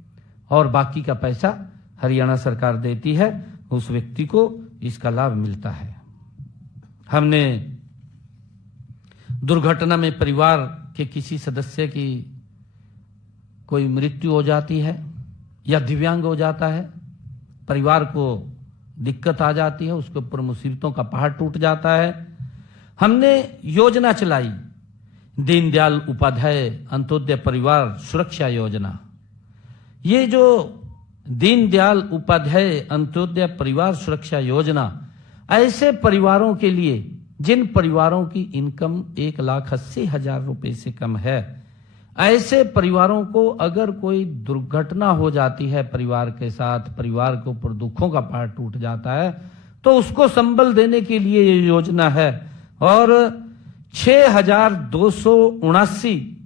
और बाकी का पैसा हरियाणा सरकार देती है। उस व्यक्ति को इसका लाभ मिलता है। हमने दुर्घटना में परिवार के किसी सदस्य की कोई मृत्यु हो जाती है या दिव्यांग हो जाता है, परिवार को दिक्कत आ जाती है, उसके ऊपर मुसीबतों का पहाड़ टूट जाता है, हमने योजना चलाई, दीनदयाल उपाध्याय अंत्योदय परिवार सुरक्षा योजना। ये जो दीनदयाल उपाध्याय अंत्योदय परिवार सुरक्षा योजना ऐसे परिवारों के लिए जिन परिवारों की इनकम 1,80,000 रुपए से कम है, ऐसे परिवारों को अगर कोई दुर्घटना हो जाती है परिवार के साथ, परिवार के ऊपर दुखों का पहाड़ टूट जाता है, तो उसको संबल देने के लिए ये योजना है। और 6,279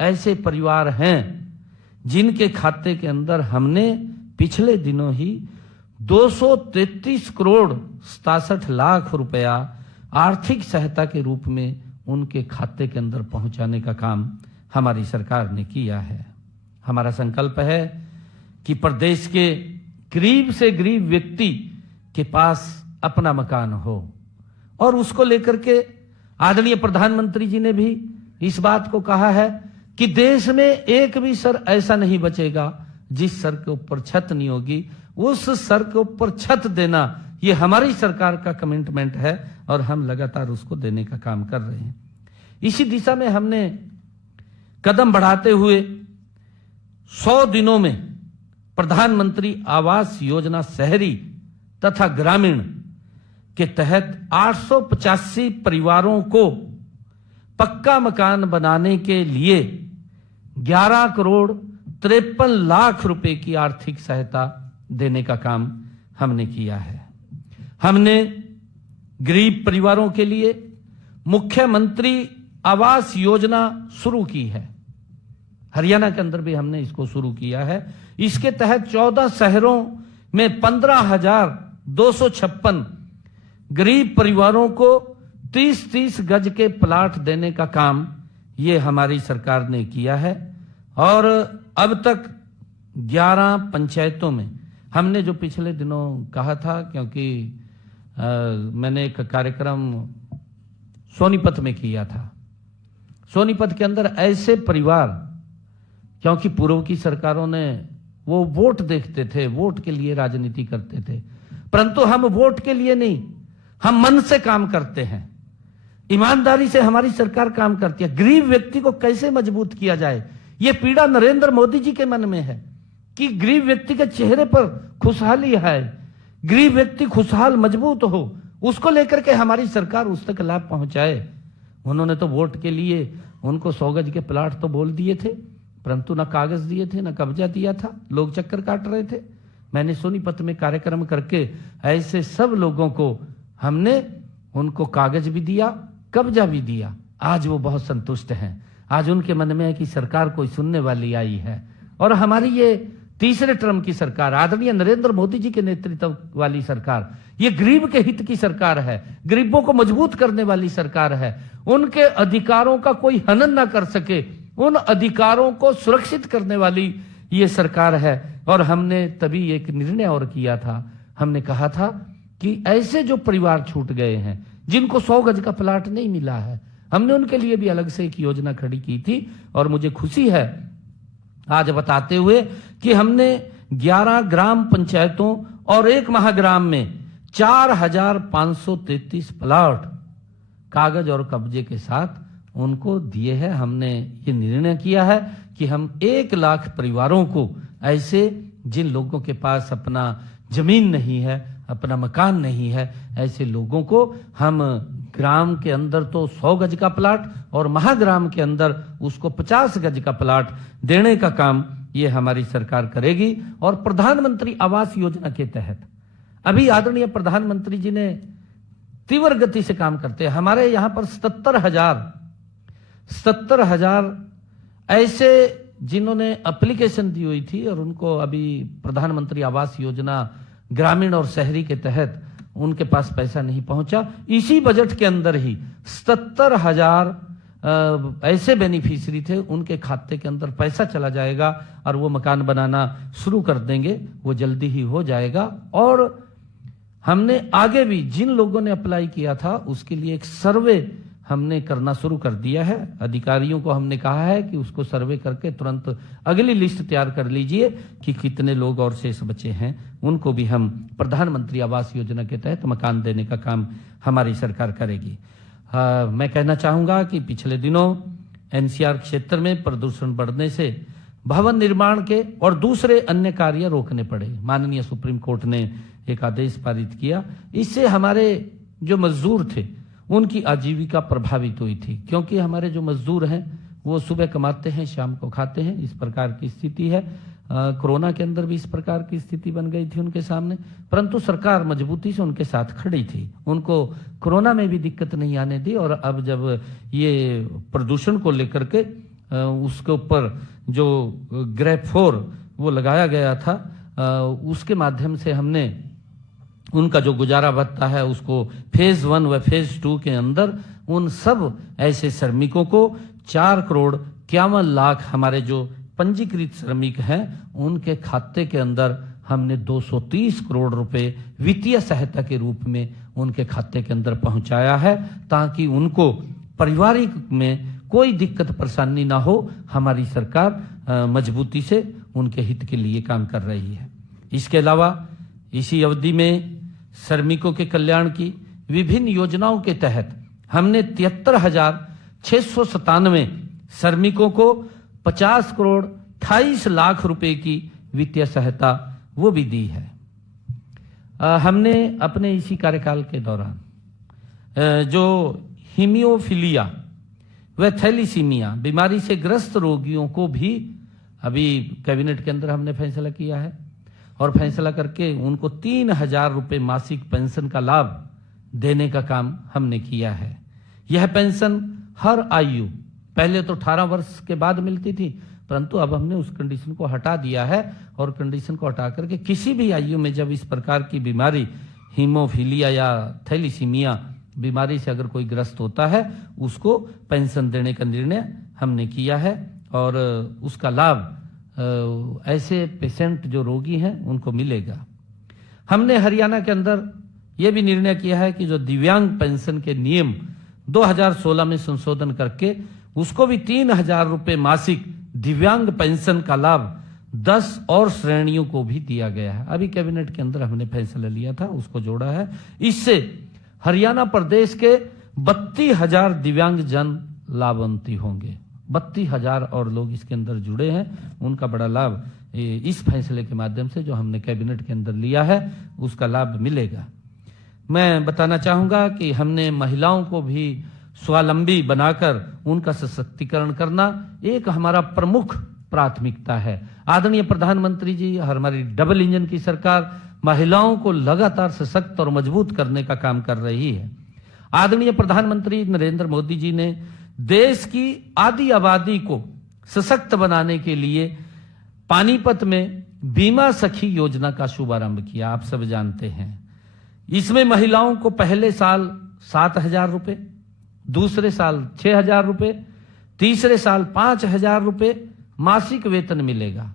ऐसे परिवार हैं जिनके खाते के अंदर हमने पिछले दिनों ही 233 करोड़ 67 लाख रुपया आर्थिक सहायता के रूप में उनके खाते के अंदर पहुंचाने का काम हमारी सरकार ने किया है। हमारा संकल्प है कि प्रदेश के गरीब से गरीब व्यक्ति के पास अपना मकान हो, और उसको लेकर के आदरणीय प्रधानमंत्री जी ने भी इस बात को कहा है कि देश में एक भी सर ऐसा नहीं बचेगा जिस सर के ऊपर छत नहीं होगी। उस सर के ऊपर छत देना ये हमारी सरकार का कमिटमेंट है और हम लगातार उसको देने का काम कर रहे हैं। इसी दिशा में हमने कदम बढ़ाते हुए 100 दिनों में प्रधानमंत्री आवास योजना शहरी तथा ग्रामीण के तहत 885 परिवारों को पक्का मकान बनाने के लिए 11 करोड़ 53 लाख रुपए की आर्थिक सहायता देने का काम हमने किया है। हमने गरीब परिवारों के लिए मुख्यमंत्री आवास योजना शुरू की है। हरियाणा के अंदर भी हमने इसको शुरू किया है। इसके तहत 14 शहरों में 15,256 गरीब परिवारों को 30-30 गज के प्लाट देने का काम ये हमारी सरकार ने किया है। और अब तक 11 पंचायतों में हमने जो पिछले दिनों कहा था, क्योंकि मैंने एक कार्यक्रम सोनीपत में किया था। सोनीपत के अंदर ऐसे परिवार, क्योंकि पूर्व की सरकारों ने वो वोट देखते थे, वोट के लिए राजनीति करते थे, परंतु हम वोट के लिए नहीं, हम मन से काम करते हैं, ईमानदारी से हमारी सरकार काम करती है। गरीब व्यक्ति को कैसे मजबूत किया जाए, ये पीड़ा नरेंद्र मोदी जी के मन में है कि गरीब व्यक्ति के चेहरे पर खुशहाली है, गरीब व्यक्ति खुशहाल मजबूत हो, उसको लेकर के हमारी सरकार उस तक लाभ पहुंचाए। उन्होंने तो वोट के लिए उनको 100 गज के प्लाट तो बोल दिए थे, परंतु ना कागज दिए थे, ना कब्जा दिया था, लोग चक्कर काट रहे थे। मैंने सोनीपत में कार्यक्रम करके ऐसे सब लोगों को हमने उनको कागज भी दिया, कब्जा भी दिया। आज वो बहुत संतुष्ट हैं। आज उनके मन में है कि सरकार कोई सुनने वाली आई है। और हमारी ये तीसरे टर्म की सरकार, आदरणीय नरेंद्र मोदी जी के नेतृत्व वाली सरकार, ये गरीब के हित की सरकार है, गरीबों को मजबूत करने वाली सरकार है। उनके अधिकारों का कोई हनन ना कर सके, उन अधिकारों को सुरक्षित करने वाली ये सरकार है। और हमने तभी एक निर्णय और किया था, हमने कहा था कि ऐसे जो परिवार छूट गए हैं जिनको 100 गज का प्लाट नहीं मिला है, हमने उनके लिए भी अलग से एक योजना खड़ी की थी। और मुझे खुशी है आज बताते हुए कि हमने 11 ग्राम पंचायतों और एक महाग्राम में 4533 प्लाट कागज और कब्जे के साथ उनको दिए हैं। हमने ये निर्णय किया है कि हम 1 लाख परिवारों को, ऐसे जिन लोगों के पास अपना जमीन नहीं है, अपना मकान नहीं है, ऐसे लोगों को हम ग्राम के अंदर तो 100 गज का प्लाट और महाग्राम के अंदर उसको 50 गज का प्लाट देने का काम ये हमारी सरकार करेगी। और प्रधानमंत्री आवास योजना के तहत अभी आदरणीय प्रधानमंत्री जी ने तीव्र गति से काम करते हैं। हमारे यहां पर 77,000 ऐसे जिन्होंने एप्लीकेशन दी हुई थी और उनको अभी प्रधानमंत्री आवास योजना ग्रामीण और शहरी के तहत उनके पास पैसा नहीं पहुंचा। इसी बजट के अंदर ही 77,000 ऐसे बेनिफिशियरी थे, उनके खाते के अंदर पैसा चला जाएगा और वो मकान बनाना शुरू कर देंगे। वो जल्दी ही हो जाएगा। और हमने आगे भी जिन लोगों ने अप्लाई किया था उसके लिए एक सर्वे हमने करना शुरू कर दिया है। अधिकारियों को हमने कहा है कि उसको सर्वे करके तुरंत अगली लिस्ट तैयार कर लीजिए कि कितने लोग और शेष बचे हैं। उनको भी हम प्रधानमंत्री आवास योजना के तहत मकान देने का काम हमारी सरकार करेगी। मैं कहना चाहूंगा कि पिछले दिनों एनसीआर क्षेत्र में प्रदूषण बढ़ने से भवन निर्माण के और दूसरे अन्य कार्य रोकने पड़े। माननीय सुप्रीम कोर्ट ने एक आदेश पारित किया। इससे हमारे जो मजदूर थे उनकी आजीविका प्रभावित हुई थी, क्योंकि हमारे जो मजदूर हैं वो सुबह कमाते हैं, शाम को खाते हैं। इस प्रकार की स्थिति है। कोरोना के अंदर भी इस प्रकार की स्थिति बन गई थी उनके सामने, परंतु सरकार मजबूती से उनके साथ खड़ी थी। उनको कोरोना में भी दिक्कत नहीं आने दी। और अब जब ये प्रदूषण को लेकर के उसके ऊपर जो ग्रेड 4 वो लगाया गया था, उसके माध्यम से हमने उनका जो गुजारा भत्ता है उसको फेज 1 व फेज 2 के अंदर उन सब ऐसे श्रमिकों को 4,51,00,000 हमारे जो पंजीकृत श्रमिक हैं उनके खाते के अंदर हमने 230 करोड़ रुपए वित्तीय सहायता के रूप में उनके खाते के अंदर पहुंचाया है, ताकि उनको पारिवारिक में कोई दिक्कत परेशानी ना हो। हमारी सरकार मजबूती से उनके हित के लिए काम कर रही है। इसके अलावा इसी अवधि में श्रमिकों के कल्याण की विभिन्न योजनाओं के तहत हमने 73,697 श्रमिकों को 50 करोड़ 28 लाख रुपए की वित्तीय सहायता वो भी दी है। हमने अपने इसी कार्यकाल के दौरान जो हीमोफीलिया व थैलीसीमिया बीमारी से ग्रस्त रोगियों को भी अभी कैबिनेट के अंदर हमने फैसला किया है और फैसला करके उनको 3,000 रुपए मासिक पेंशन का लाभ देने का काम हमने किया है। यह पेंशन हर आयु, पहले तो 18 वर्ष के बाद मिलती थी, परंतु अब हमने उस कंडीशन को हटा दिया है और कंडीशन को हटा करके किसी भी आयु में जब इस प्रकार की बीमारी हीमोफीलिया या थैलीसीमिया बीमारी से अगर कोई ग्रस्त होता है उसको पेंशन देने का निर्णय हमने किया है और उसका लाभ ऐसे पेशेंट जो रोगी हैं उनको मिलेगा। हमने हरियाणा के अंदर यह भी निर्णय किया है कि जो दिव्यांग पेंशन के नियम 2016 में संशोधन करके उसको भी 3,000 रुपए मासिक दिव्यांग पेंशन का लाभ 10 और श्रेणियों को भी दिया गया है। अभी कैबिनेट के अंदर हमने फैसला लिया था, उसको जोड़ा है। इससे हरियाणा प्रदेश के 32,000 दिव्यांग जन लाभान्वित होंगे। 32,000 और लोग इसके अंदर जुड़े हैं, उनका बड़ा लाभ इस फैसले के माध्यम से जो हमने कैबिनेट के अंदर लिया है उसका लाभ मिलेगा। मैं बताना चाहूंगा कि हमने महिलाओं को भी स्वावलंबी बनाकर उनका सशक्तिकरण करना एक हमारा प्रमुख प्राथमिकता है। आदरणीय प्रधानमंत्री जी, हमारी डबल इंजन की सरकार महिलाओं को लगातार सशक्त और मजबूत करने का काम कर रही है। आदरणीय प्रधानमंत्री नरेंद्र मोदी जी ने देश की आधी आबादी को सशक्त बनाने के लिए पानीपत में बीमा सखी योजना का शुभारंभ किया। आप सब जानते हैं इसमें महिलाओं को पहले साल 7,000 रुपए, दूसरे साल 6,000 रुपए, तीसरे साल 5,000 रुपए मासिक वेतन मिलेगा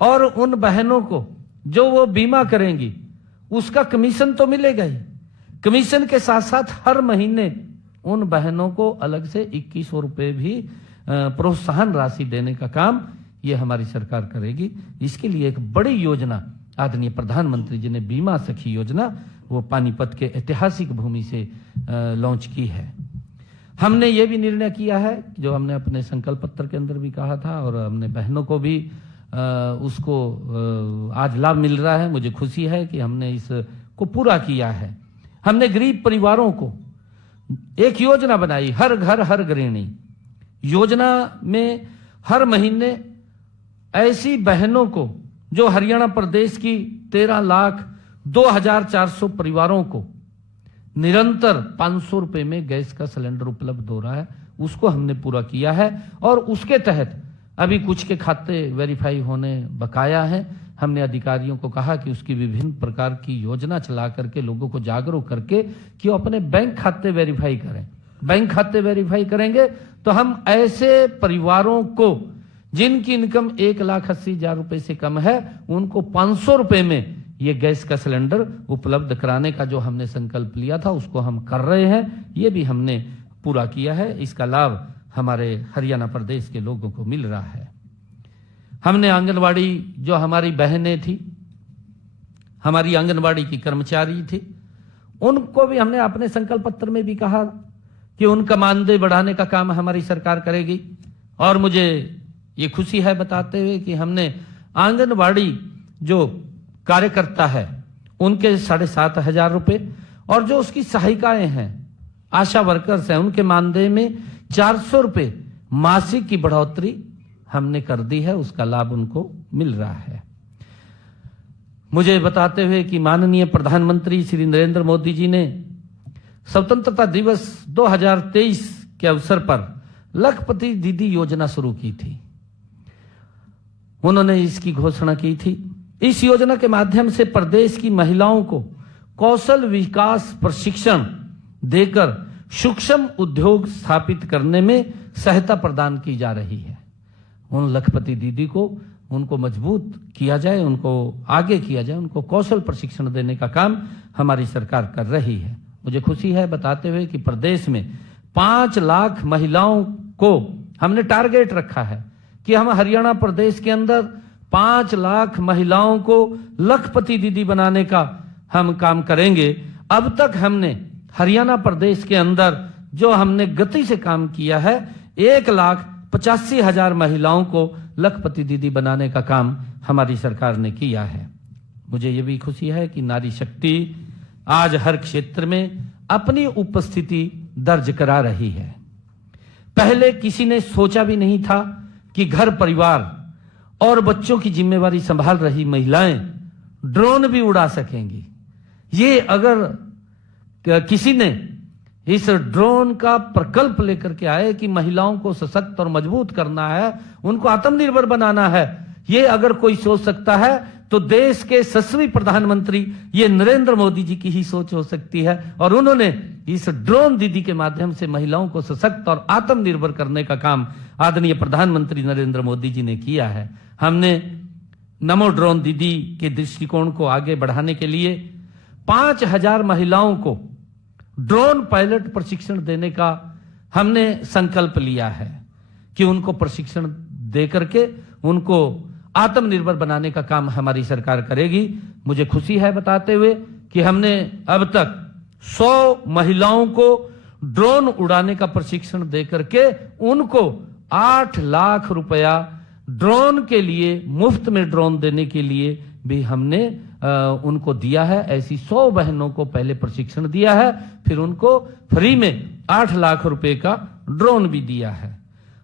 और उन बहनों को जो वो बीमा करेंगी उसका कमीशन तो मिलेगा ही। कमीशन के साथ साथ हर महीने उन बहनों को अलग से 2100 रुपए भी प्रोत्साहन राशि देने का काम ये हमारी सरकार करेगी। इसके लिए एक बड़ी योजना आदरणीय प्रधानमंत्री जी ने बीमा सखी योजना वो पानीपत के ऐतिहासिक भूमि से लॉन्च की है। हमने ये भी निर्णय किया है जो हमने अपने संकल्प पत्र के अंदर भी कहा था और हमने बहनों को भी उसको आज लाभ मिल रहा है। मुझे खुशी है कि हमने इसको पूरा किया है। हमने गरीब परिवारों को एक योजना बनाई, हर घर हर गृहिणी योजना में हर महीने ऐसी बहनों को जो हरियाणा प्रदेश की 13,02,400 परिवारों को निरंतर 500 रुपए में गैस का सिलेंडर उपलब्ध हो रहा है, उसको हमने पूरा किया है। और उसके तहत अभी कुछ के खाते वेरीफाई होने बकाया है। हमने अधिकारियों को कहा कि उसकी विभिन्न प्रकार की योजना चला करके लोगों को जागरूक करके कि वो अपने बैंक खाते वेरीफाई करें। बैंक खाते वेरीफाई करेंगे तो हम ऐसे परिवारों को जिनकी इनकम 1,80,000 रुपए से कम है उनको 500 रुपए में ये गैस का सिलेंडर उपलब्ध कराने का जो हमने संकल्प लिया था उसको हम कर रहे हैं। ये भी हमने पूरा किया है। इसका लाभ हमारे हरियाणा प्रदेश के लोगों को मिल रहा है। हमने आंगनवाड़ी जो हमारी बहनें थी, हमारी आंगनवाड़ी की कर्मचारी थी, उनको भी हमने अपने संकल्प पत्र में भी कहा कि उनका मानदेय बढ़ाने का काम हमारी सरकार करेगी। और मुझे ये खुशी है बताते हुए कि हमने आंगनवाड़ी जो कार्यकर्ता है उनके 7,500 रुपए और जो उसकी सहायिकाएं हैं, आशा वर्कर्स हैं, उनके मानदेय में 400 रुपए मासिक की बढ़ोतरी हमने कर दी है। उसका लाभ उनको मिल रहा है। मुझे बताते हुए कि माननीय प्रधानमंत्री श्री नरेंद्र मोदी जी ने स्वतंत्रता दिवस 2023 के अवसर पर लखपति दीदी योजना शुरू की थी। उन्होंने इसकी घोषणा की थी। इस योजना के माध्यम से प्रदेश की महिलाओं को कौशल विकास प्रशिक्षण देकर सूक्ष्म उद्योग स्थापित करने में सहायता प्रदान की जा रही है। उन लखपति दीदी को उनको मजबूत किया जाए, उनको आगे किया जाए, उनको कौशल प्रशिक्षण देने का काम हमारी सरकार कर रही है। मुझे खुशी है बताते हुए कि प्रदेश में 5 लाख महिलाओं को हमने टारगेट रखा है कि हम हरियाणा प्रदेश के अंदर 5 लाख महिलाओं को लखपति दीदी बनाने का हम काम करेंगे। अब तक हमने हरियाणा प्रदेश के अंदर जो हमने गति से काम किया है 1,85,000 महिलाओं को लखपति दीदी बनाने का काम हमारी सरकार ने किया है। मुझे ये भी खुशी है कि नारी शक्ति आज हर क्षेत्र में अपनी उपस्थिति दर्ज करा रही है। पहले किसी ने सोचा भी नहीं था कि घर परिवार और बच्चों की जिम्मेवारी संभाल रही महिलाएं ड्रोन भी उड़ा सकेंगी। ये अगर किसी ने इस ड्रोन का प्रकल्प लेकर के आए कि महिलाओं को सशक्त और मजबूत करना है, उनको आत्मनिर्भर बनाना है, ये अगर कोई सोच सकता है तो देश के यशस्वी प्रधानमंत्री ये नरेंद्र मोदी जी की ही सोच हो सकती है। और उन्होंने इस ड्रोन दीदी के माध्यम से महिलाओं को सशक्त और आत्मनिर्भर करने का काम आदरणीय प्रधानमंत्री नरेंद्र मोदी जी ने किया है। हमने नमो ड्रोन दीदी के दृष्टिकोण को आगे बढ़ाने के लिए 5,000 महिलाओं को ड्रोन पायलट प्रशिक्षण देने का हमने संकल्प लिया है कि उनको प्रशिक्षण दे करके उनको आत्मनिर्भर बनाने का काम हमारी सरकार करेगी। मुझे खुशी है बताते हुए कि हमने अब तक 100 महिलाओं को ड्रोन उड़ाने का प्रशिक्षण दे करके उनको 8 लाख रुपया ड्रोन के लिए, मुफ्त में ड्रोन देने के लिए भी हमने उनको दिया है। ऐसी 100 बहनों को पहले प्रशिक्षण दिया है, फिर उनको फ्री में 8 लाख रुपए का ड्रोन भी दिया है।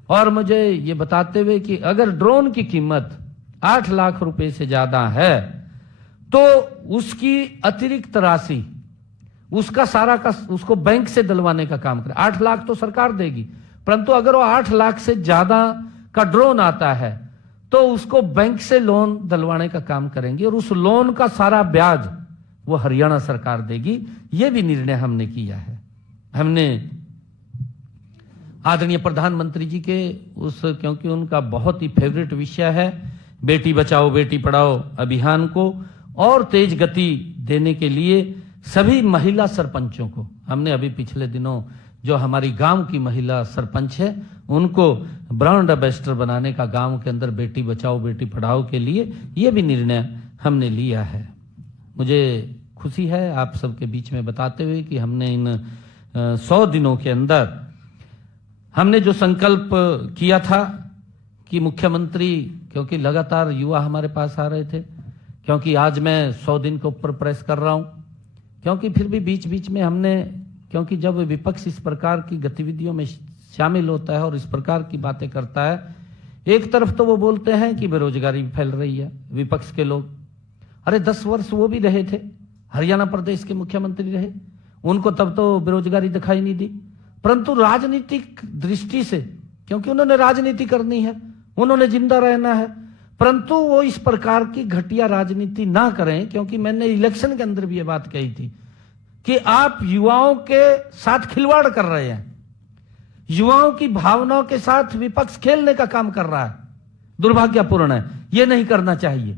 और मुझे ये बताते हुए कि अगर ड्रोन की कीमत 8 लाख रुपए से ज्यादा है तो उसकी अतिरिक्त राशि उसका सारा का उसको बैंक से दिलवाने का काम करे। 8 लाख तो सरकार देगी, परंतु अगर वो 8 लाख से ज्यादा का ड्रोन आता है तो उसको बैंक से लोन दिलवाने का काम करेंगे और उस लोन का सारा ब्याज वो हरियाणा सरकार देगी। ये भी निर्णय हमने किया है। हमने आदरणीय प्रधानमंत्री जी के क्योंकि उनका बहुत ही फेवरेट विषय है बेटी बचाओ बेटी पढ़ाओ अभियान को और तेज गति देने के लिए सभी महिला सरपंचों को हमने अभी पिछले दिनों जो हमारी गांव की महिला सरपंच है उनको ब्रांड एम्बेसडर बनाने का गांव के अंदर बेटी बचाओ बेटी पढ़ाओ के लिए ये भी निर्णय हमने लिया है। मुझे खुशी है आप सबके बीच में बताते हुए कि हमने इन 100 दिनों के अंदर हमने जो संकल्प किया था कि मुख्यमंत्री, क्योंकि लगातार युवा हमारे पास आ रहे थे, क्योंकि आज मैं 100 दिन के ऊपर प्रेस कर रहा हूं, क्योंकि फिर भी बीच बीच में हमने, क्योंकि जब विपक्ष इस प्रकार की गतिविधियों में शामिल होता है और इस प्रकार की बातें करता है, एक तरफ तो वो बोलते हैं कि बेरोजगारी फैल रही है विपक्ष के लोग, अरे 10 वर्ष वो भी रहे थे, हरियाणा प्रदेश के मुख्यमंत्री रहे, उनको तब तो बेरोजगारी दिखाई नहीं दी, परंतु राजनीतिक दृष्टि से, क्योंकि उन्होंने राजनीति करनी है, उन्होंने जिंदा रहना है, परंतु वो इस प्रकार की घटिया राजनीति ना करें। क्योंकि मैंने इलेक्शन के अंदर भी ये बात कही थी कि आप युवाओं के साथ खिलवाड़ कर रहे हैं, युवाओं की भावनाओं के साथ विपक्ष खेलने का काम कर रहा है, दुर्भाग्यपूर्ण है, ये नहीं करना चाहिए।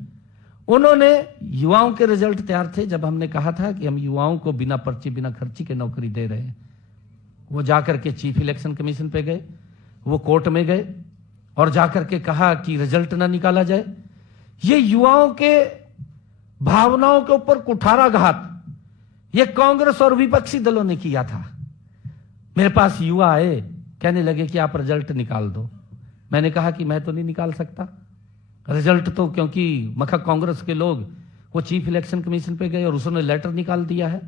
उन्होंने, युवाओं के रिजल्ट तैयार थे जब हमने कहा था कि हम युवाओं को बिना पर्ची बिना खर्ची के नौकरी दे रहे हैं, वो जाकर के चीफ इलेक्शन कमीशन पे गए, वो कोर्ट में गए और जाकर के कहा कि रिजल्ट ना निकाला जाए। ये युवाओं के भावनाओं के ऊपर कुठाराघात ये कांग्रेस और विपक्षी दलों ने किया था। मेरे पास युवा आए, कहने लगे कि आप रिजल्ट निकाल दो। मैंने कहा कि मैं तो नहीं निकाल सकता रिजल्ट, तो क्योंकि मखा कांग्रेस के लोग वो चीफ इलेक्शन कमीशन पे गए और उसने लेटर निकाल दिया है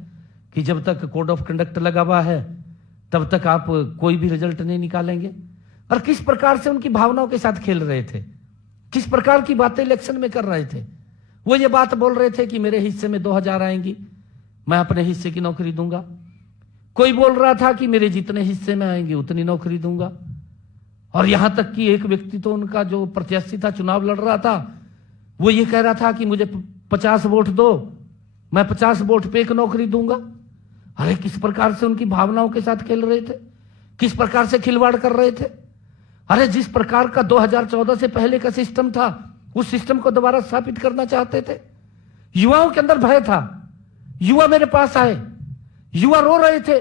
कि जब तक कोड ऑफ कंडक्ट लगा हुआ है तब तक आप कोई भी रिजल्ट नहीं निकालेंगे। और किस प्रकार से उनकी भावनाओं के साथ खेल रहे थे, किस प्रकार की बातें इलेक्शन में कर रहे थे। वो ये बात बोल रहे थे कि मेरे हिस्से में 2000 आएंगी, मैं अपने हिस्से की नौकरी दूंगा। कोई बोल रहा था कि मेरे जितने हिस्से में आएंगे उतनी नौकरी दूंगा। और यहां तक कि एक व्यक्ति तो उनका जो प्रत्याशी था, चुनाव लड़ रहा था, वो ये कह रहा था कि मुझे 50 वोट दो, मैं 50 वोट पे एक नौकरी दूंगा। अरे किस प्रकार से उनकी भावनाओं के साथ खेल रहे थे, किस प्रकार से खिलवाड़ कर रहे थे। अरे जिस प्रकार का 2014 से पहले का सिस्टम था, उस सिस्टम को दोबारा स्थापित करना चाहते थे। युवाओं के अंदर भय था। युवा मेरे पास आए, युवा रो रहे थे,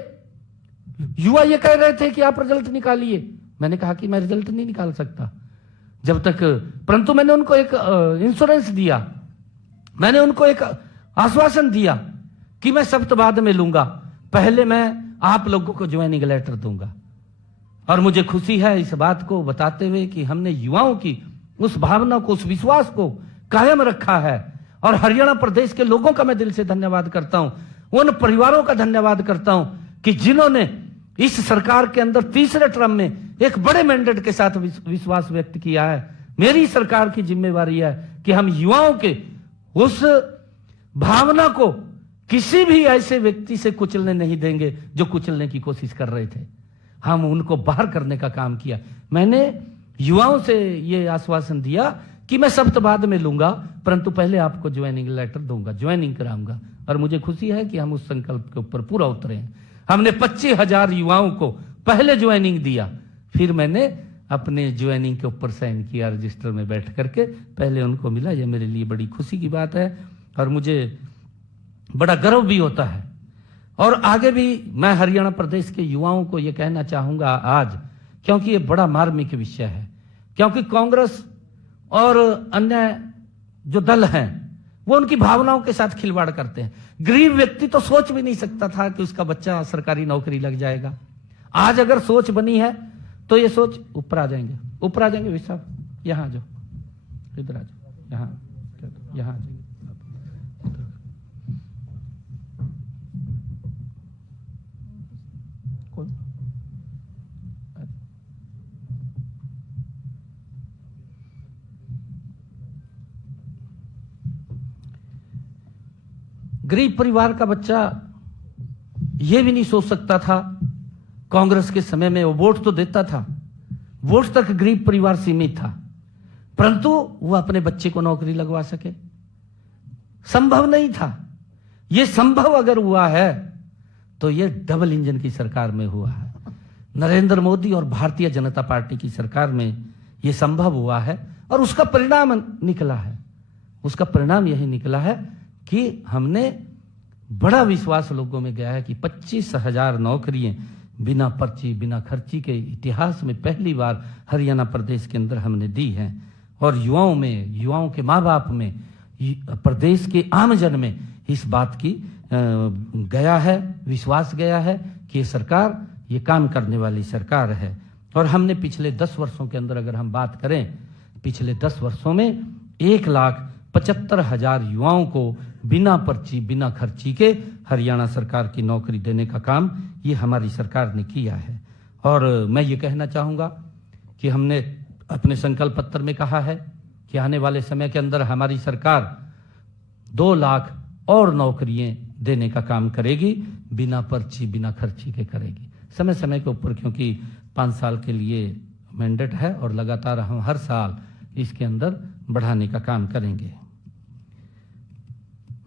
युवा ये कह रहे थे कि आप रिजल्ट निकालिए। मैंने कहा कि मैं रिजल्ट नहीं निकाल सकता जब तक, परंतु मैंने उनको एक इंश्योरेंस दिया, मैंने उनको एक आश्वासन दिया कि मैं शब्द बाद में लूंगा, पहले मैं आप लोगों को ज्वाइनिंग लेटर दूंगा। और मुझे खुशी है इस बात को बताते हुए कि हमने युवाओं की उस भावना को, उस विश्वास को कायम रखा है। और हरियाणा प्रदेश के लोगों का मैं दिल से धन्यवाद करता हूं, उन परिवारों का धन्यवाद करता हूं कि जिन्होंने इस सरकार के अंदर तीसरे टर्म में एक बड़े मैंडेट के साथ विश्वास व्यक्त किया है। मेरी सरकार की जिम्मेवारी है कि हम युवाओं के उस भावना को किसी भी ऐसे व्यक्ति से कुचलने नहीं देंगे जो कुचलने की कोशिश कर रहे थे। हम उनको बाहर करने का काम किया। मैंने युवाओं से ये आश्वासन दिया कि मैं शब्द बाद में लूंगा, परंतु पहले आपको ज्वाइनिंग लेटर दूंगा, ज्वाइनिंग कराऊंगा। और मुझे खुशी है कि हम उस संकल्प के ऊपर पूरा उतरे हैं। हमने 25,000 युवाओं को पहले ज्वाइनिंग दिया, फिर मैंने अपने ज्वाइनिंग के ऊपर साइन किया रजिस्टर में बैठ करके, पहले उनको मिला। यह मेरे लिए बड़ी खुशी की बात है और मुझे बड़ा गर्व भी होता है। और आगे भी मैं हरियाणा प्रदेश के युवाओं को यह कहना चाहूंगा आज, क्योंकि यह बड़ा मार्मिक विषय है, क्योंकि कांग्रेस और अन्य जो दल हैं वो उनकी भावनाओं के साथ खिलवाड़ करते हैं। गरीब व्यक्ति तो सोच भी नहीं सकता था कि उसका बच्चा सरकारी नौकरी लग जाएगा। आज अगर सोच बनी है तो ये सोच ऊपर आ जाएंगे, ऊपर आ जाएंगे। विशाल यहाँ आ जाओ, इधर आ जाओ, यहाँ आ जाएंगे। गरीब परिवार का बच्चा यह भी नहीं सोच सकता था, कांग्रेस के समय में वो वोट तो देता था, वोट तक गरीब परिवार सीमित था, परंतु वो अपने बच्चे को नौकरी लगवा सके, संभव नहीं था। यह संभव अगर हुआ है तो यह डबल इंजन की सरकार में हुआ है। नरेंद्र मोदी और भारतीय जनता पार्टी की सरकार में यह संभव हुआ है और उसका परिणाम निकला है। उसका परिणाम यही निकला है कि हमने बड़ा विश्वास लोगों में गया है कि 25,000 नौकरियां बिना पर्ची बिना खर्ची के इतिहास में पहली बार हरियाणा प्रदेश के अंदर हमने दी हैं। और युवाओं के माँ बाप में, प्रदेश के आमजन में इस बात की गया है, विश्वास गया है कि ये सरकार ये काम करने वाली सरकार है। और हमने पिछले 10 वर्षों के अंदर अगर हम बात करें, पिछले 10 वर्षों में 1,75,000 युवाओं को बिना पर्ची बिना खर्ची के हरियाणा सरकार की नौकरी देने का काम ये हमारी सरकार ने किया है। और मैं ये कहना चाहूँगा कि हमने अपने संकल्प पत्र में कहा है कि आने वाले समय के अंदर हमारी सरकार 2 लाख और नौकरियां देने का काम करेगी, बिना पर्ची बिना खर्ची के करेगी। समय समय के ऊपर, क्योंकि 5 साल के लिए मैंडेट है और लगातार हम हर साल इसके अंदर बढ़ाने का काम करेंगे।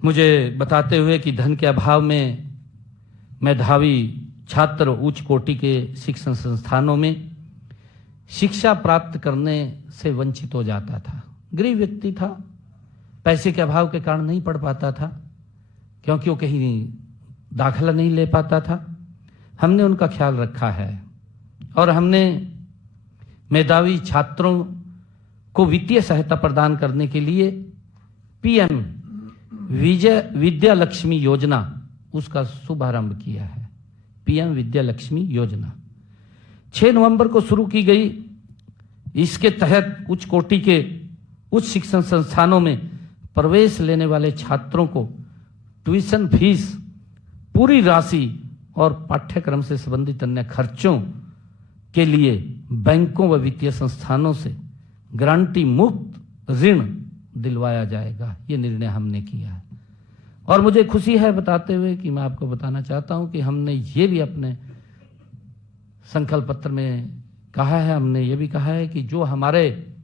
मुझे बताते हुए कि धन के अभाव में मेधावी छात्र उच्च कोटि के शिक्षण संस्थानों में शिक्षा प्राप्त करने से वंचित हो जाता था। गरीब व्यक्ति था, पैसे के अभाव के कारण नहीं पढ़ पाता था, क्योंकि वो कहीं दाखिला नहीं ले पाता था। हमने उनका ख्याल रखा है और हमने मेधावी छात्रों को वित्तीय सहायता प्रदान करने के लिए पीएम विद्या लक्ष्मी योजना, उसका शुभारंभ किया है। पीएम विद्या लक्ष्मी योजना 6 नवंबर को शुरू की गई। इसके तहत उच्च कोटि के उच्च शिक्षण संस्थानों में प्रवेश लेने वाले छात्रों को ट्यूशन फीस, पूरी राशि और पाठ्यक्रम से संबंधित अन्य खर्चों के लिए बैंकों व वित्तीय संस्थानों से गारंटी मुक्त ऋण दिलवाया जाएगा। ये निर्णय हमने किया है। और मुझे खुशी है बताते हुए कि मैं आपको बताना चाहता हूं कि हमने ये भी अपने संकल्प पत्र में कहा है, हमने ये भी कहा है कि जो हमारे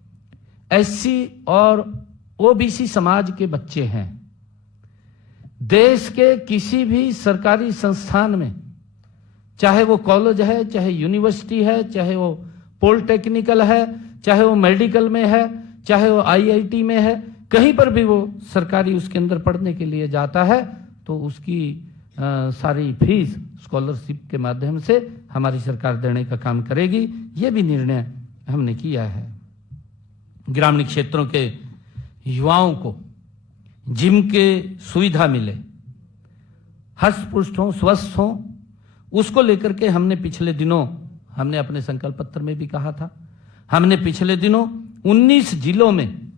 एससी और ओबीसी समाज के बच्चे हैं, देश के किसी भी सरकारी संस्थान में, चाहे वो कॉलेज है, चाहे यूनिवर्सिटी है, चाहे वो पॉलिटेक्निकल है, चाहे वो मेडिकल में है, चाहे वो आईआईटी में है, कहीं पर भी वो सरकारी उसके अंदर पढ़ने के लिए जाता है तो उसकी सारी फीस स्कॉलरशिप के माध्यम से हमारी सरकार देने का काम करेगी। ये भी निर्णय हमने किया है। ग्रामीण क्षेत्रों के युवाओं को जिम के सुविधा मिले, हष्ट पुष्ट हो, स्वस्थ हो, उसको लेकर के हमने पिछले दिनों, हमने अपने संकल्प पत्र में भी कहा था, हमने पिछले दिनों 19 जिलों में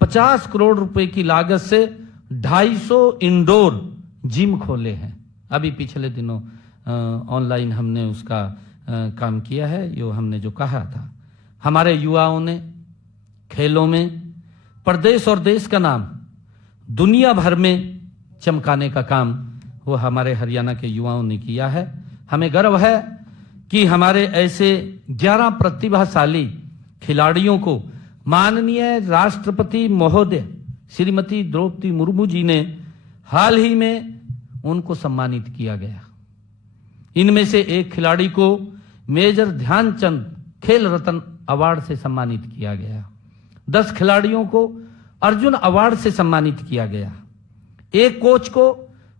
50 करोड़ रुपए की लागत से 250 इंडोर जिम खोले हैं। अभी पिछले दिनों ऑनलाइन हमने उसका काम किया है, यो हमने जो कहा था। हमारे युवाओं ने खेलों में प्रदेश और देश का नाम दुनिया भर में चमकाने का काम वो हमारे हरियाणा के युवाओं ने किया है। हमें गर्व है कि हमारे ऐसे 11 प्रतिभाशाली खिलाड़ियों को माननीय राष्ट्रपति महोदय श्रीमती द्रौपदी मुर्मू जी ने हाल ही में उनको सम्मानित किया गया। इनमें से एक खिलाड़ी को मेजर ध्यानचंद खेल रत्न अवार्ड से सम्मानित किया गया। 10 खिलाड़ियों को अर्जुन अवार्ड से सम्मानित किया गया। एक कोच को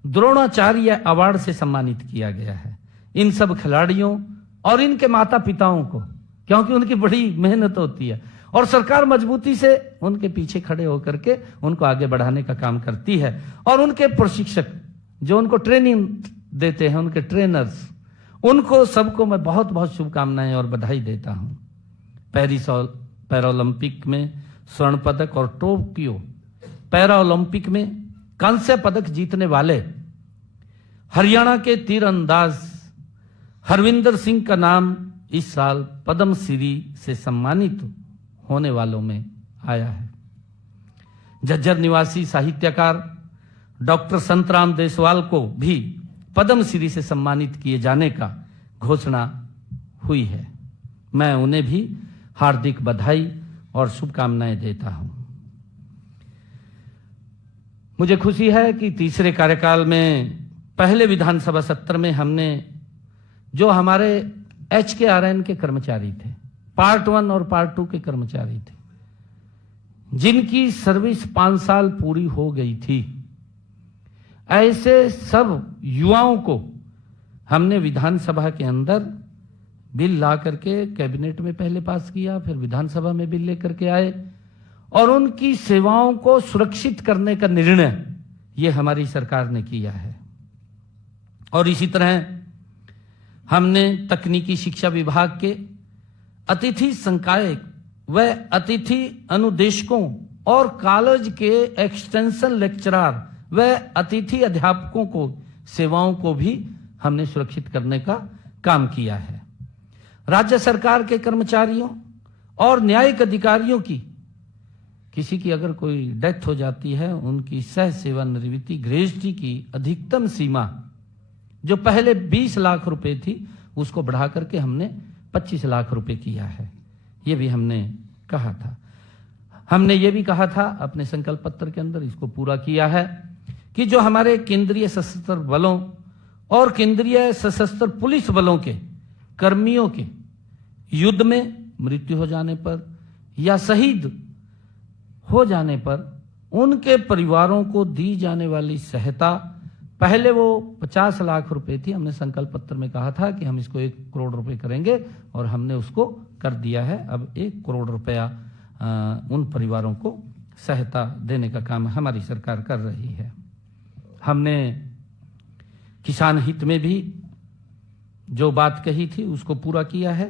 द्रोणाचार्य अवार्ड से सम्मानित किया गया है। इन सब खिलाड़ियों और इनके माता पिताओं को, क्योंकि उनकी बड़ी मेहनत होती है और सरकार मजबूती से उनके पीछे खड़े होकर के उनको आगे बढ़ाने का काम करती है। और उनके प्रशिक्षक जो उनको ट्रेनिंग देते हैं, उनके ट्रेनर्स, उनको सबको मैं बहुत बहुत शुभकामनाएं और बधाई देता हूं। पेरिस पैरालंपिक में स्वर्ण पदक और टोक्यो पैरालंपिक में कांस्य पदक जीतने वाले हरियाणा के तीरंदाज हरविंदर सिंह का नाम इस साल पद्म श्री से सम्मानित होने वालों में आया है। झज्जर निवासी साहित्यकार डॉक्टर संतराम देसवाल को भी पद्म श्री से सम्मानित किए जाने का घोषणा हुई है। मैं उन्हें भी हार्दिक बधाई और शुभकामनाएं देता हूं। मुझे खुशी है कि तीसरे कार्यकाल में पहले विधानसभा सत्र में हमने जो हमारे HKRN के कर्मचारी थे, पार्ट 1 और पार्ट 2 के कर्मचारी थे, जिनकी सर्विस 5 साल पूरी हो गई थी, ऐसे सब युवाओं को हमने विधानसभा के अंदर बिल ला करके कैबिनेट में पहले पास किया, फिर विधानसभा में बिल लेकर के आए और उनकी सेवाओं को सुरक्षित करने का निर्णय ये हमारी सरकार ने किया है। और इसी तरह हमने तकनीकी शिक्षा विभाग के अतिथि संकाय व अतिथि अनुदेशकों और कॉलेज के एक्सटेंशन लेक्चरर व अतिथि अध्यापकों को सेवाओं को भी हमने सुरक्षित करने का काम किया है। राज्य सरकार के कर्मचारियों और न्यायिक अधिकारियों की किसी की अगर कोई डेथ हो जाती है, उनकी सह सेवानिवृत्ति ग्रेजुटी की अधिकतम सीमा जो पहले 20 लाख रुपए थी उसको बढ़ा करके हमने 25 लाख रुपए किया है। ये भी हमने कहा था। हमने ये भी कहा था अपने संकल्प पत्र के अंदर, इसको पूरा किया है कि जो हमारे केंद्रीय सशस्त्र बलों और केंद्रीय सशस्त्र पुलिस बलों के कर्मियों के युद्ध में मृत्यु हो जाने पर या शहीद हो जाने पर उनके परिवारों को दी जाने वाली सहायता, पहले वो 50 लाख रुपए थी, हमने संकल्प पत्र में कहा था कि हम इसको 1 करोड़ रुपए करेंगे और हमने उसको कर दिया है। अब 1 करोड़ रुपया उन परिवारों को सहायता देने का काम हमारी सरकार कर रही है। हमने किसान हित में भी जो बात कही थी उसको पूरा किया है।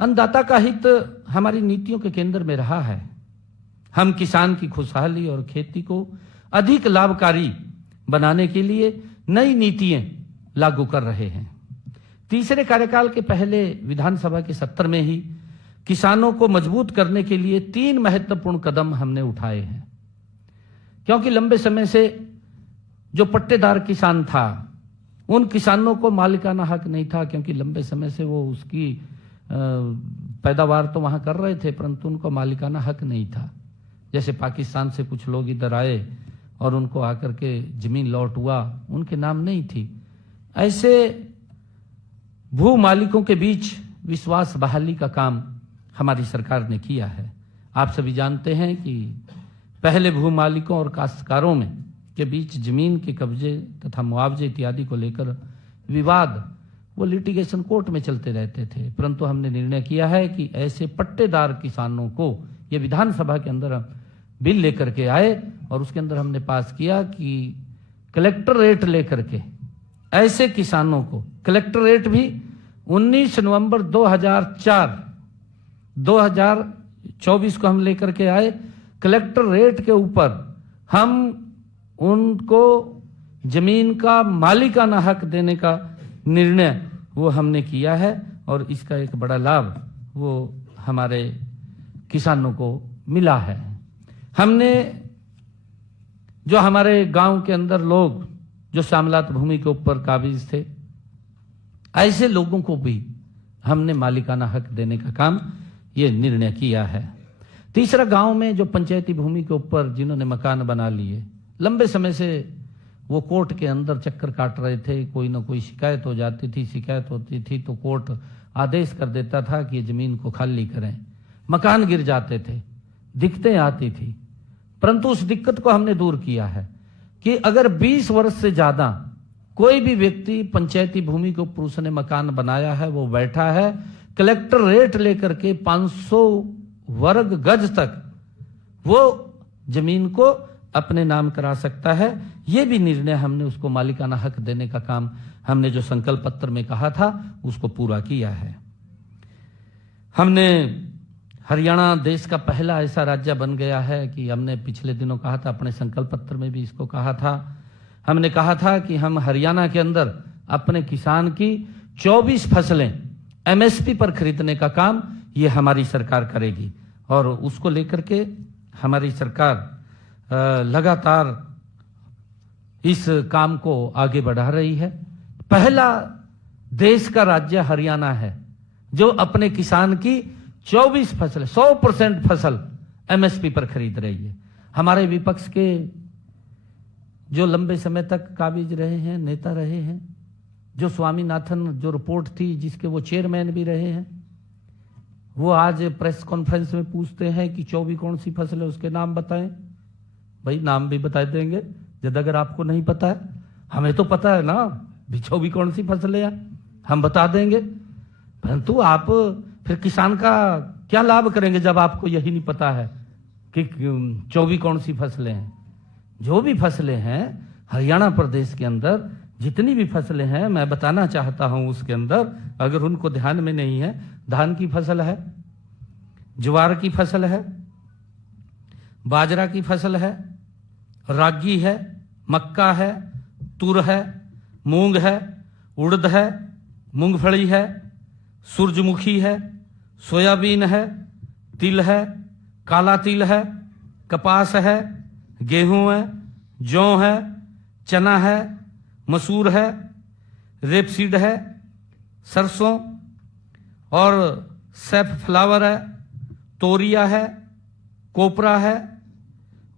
अन्नदाता का हित हमारी नीतियों के केंद्र में रहा है। हम किसान की खुशहाली और खेती को अधिक लाभकारी बनाने के लिए नई नीतियां लागू कर रहे हैं। तीसरे कार्यकाल के पहले विधानसभा के सत्र में ही किसानों को मजबूत करने के लिए 3 महत्वपूर्ण कदम हमने उठाए हैं। क्योंकि लंबे समय से जो पट्टेदार किसान था उन किसानों को मालिकाना हक नहीं था, क्योंकि लंबे समय से वो उसकी पैदावार तो वहां कर रहे थे परंतु उनको मालिकाना हक नहीं था। जैसे पाकिस्तान से कुछ लोग इधर आए और उनको आकर के जमीन लौट हुआ, उनके नाम नहीं थी। ऐसे भू मालिकों के बीच विश्वास बहाली का काम हमारी सरकार ने किया है। आप सभी जानते हैं कि पहले भू मालिकों और काश्तकारों में के बीच जमीन के कब्जे तथा मुआवजे इत्यादि को लेकर विवाद वो लिटिगेशन कोर्ट में चलते रहते थे, परंतु हमने निर्णय किया है कि ऐसे पट्टेदार किसानों को ये विधानसभा के अंदर बिल लेकर के आए और उसके अंदर हमने पास किया कि कलेक्टर रेट लेकर के ऐसे किसानों को, कलेक्टर रेट भी 19 नवंबर 2024 को हम लेकर के आए। कलेक्टर रेट के ऊपर हम उनको जमीन का मालिकाना हक देने का निर्णय वो हमने किया है और इसका एक बड़ा लाभ वो हमारे किसानों को मिला है। हमने जो हमारे गांव के अंदर लोग जो शामलात भूमि के ऊपर काबिज थे, ऐसे लोगों को भी हमने मालिकाना हक देने का काम ये निर्णय किया है। तीसरा, गांव में जो पंचायती भूमि के ऊपर जिन्होंने मकान बना लिए, लंबे समय से वो कोर्ट के अंदर चक्कर काट रहे थे, कोई ना कोई शिकायत हो जाती थी, शिकायत होती थी तो कोर्ट आदेश कर देता था कि ये जमीन को खाली करें, मकान गिर जाते थे, दिक्कतें आती थी। परंतु उस दिक्कत को हमने दूर किया है कि अगर 20 वर्ष से ज्यादा कोई भी व्यक्ति पंचायती भूमि के ऊपर उसने मकान बनाया है, वो बैठा है, कलेक्टर रेट लेकर के 500 वर्ग गज तक वो जमीन को अपने नाम करा सकता है। ये भी निर्णय हमने उसको मालिकाना हक देने का काम हमने जो संकल्प पत्र में कहा था उसको पूरा किया है। हमने हरियाणा देश का पहला ऐसा राज्य बन गया है कि हमने पिछले दिनों कहा था, अपने संकल्प पत्र में भी इसको कहा था, हमने कहा था कि हम हरियाणा के अंदर अपने किसान की 24 फसलें एमएसपी पर खरीदने का काम ये हमारी सरकार करेगी और उसको लेकर के हमारी सरकार लगातार इस काम को आगे बढ़ा रही है। पहला देश का राज्य हरियाणा है जो अपने किसान की 24 फसलें 100% फसल एमएसपी पर खरीद रही है। हमारे विपक्ष के जो लंबे समय तक काबिज रहे हैं, नेता रहे हैं, जो स्वामीनाथन जो रिपोर्ट थी जिसके वो चेयरमैन भी रहे हैं, वो आज प्रेस कॉन्फ्रेंस में पूछते हैं कि 24 कौन सी फसल है, उसके नाम बताएं। भाई नाम भी बता देंगे, जब अगर आपको नहीं पता है, हमें तो पता है ना बिछो भी कौन सी फसलें हैं, हम बता देंगे। परंतु आप फिर किसान का क्या लाभ करेंगे जब आपको यही नहीं पता है कि 24 कौन सी फसलें हैं। जो भी फसलें हैं हरियाणा प्रदेश के अंदर, जितनी भी फसलें हैं मैं बताना चाहता हूं उसके अंदर, अगर उनको ध्यान में नहीं है, धान की फसल है, ज्वार की फसल है, बाजरा की फसल है, रागी है, मक्का है, तुर है, मूंग है, उड़द है, मूंगफली है, सूरजमुखी है, सोयाबीन है, तिल है, काला तिल है, कपास है, गेहूं है, जौ है, चना है, मसूर है, रेपसीड है, सरसों और सैफफ्लावर है, तोरिया है, कोपरा है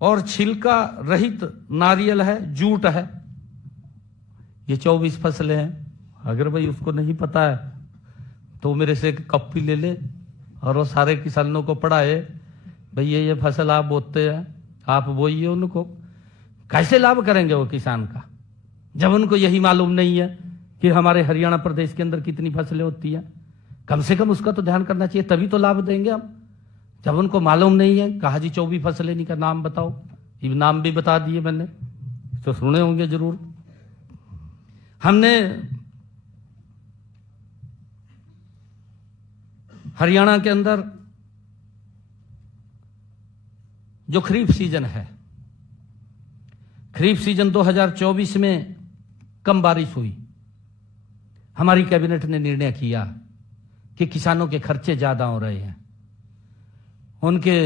और छिलका रहित नारियल है, जूट है। ये 24 फसलें हैं। अगर भाई उसको नहीं पता है तो मेरे से एक कॉपी ले ले और वो सारे किसानों को पढ़ाए, भाई ये फसल आप बोते हैं, आप बोइए उनको। कैसे लाभ करेंगे वो किसान का जब उनको यही मालूम नहीं है कि हमारे हरियाणा प्रदेश के अंदर कितनी फसलें होती हैं। कम से कम उसका तो ध्यान करना चाहिए, तभी तो लाभ देंगे हम। जब उनको मालूम नहीं है, कहा जी 24 फसलें नहीं का नाम बताओ, ये नाम भी बता दिए मैंने, तो सुने होंगे जरूर। हमने हरियाणा के अंदर जो खरीफ सीजन है, खरीफ सीजन 2024 में कम बारिश हुई। हमारी कैबिनेट ने निर्णय किया कि किसानों के खर्चे ज्यादा हो रहे हैं, उनके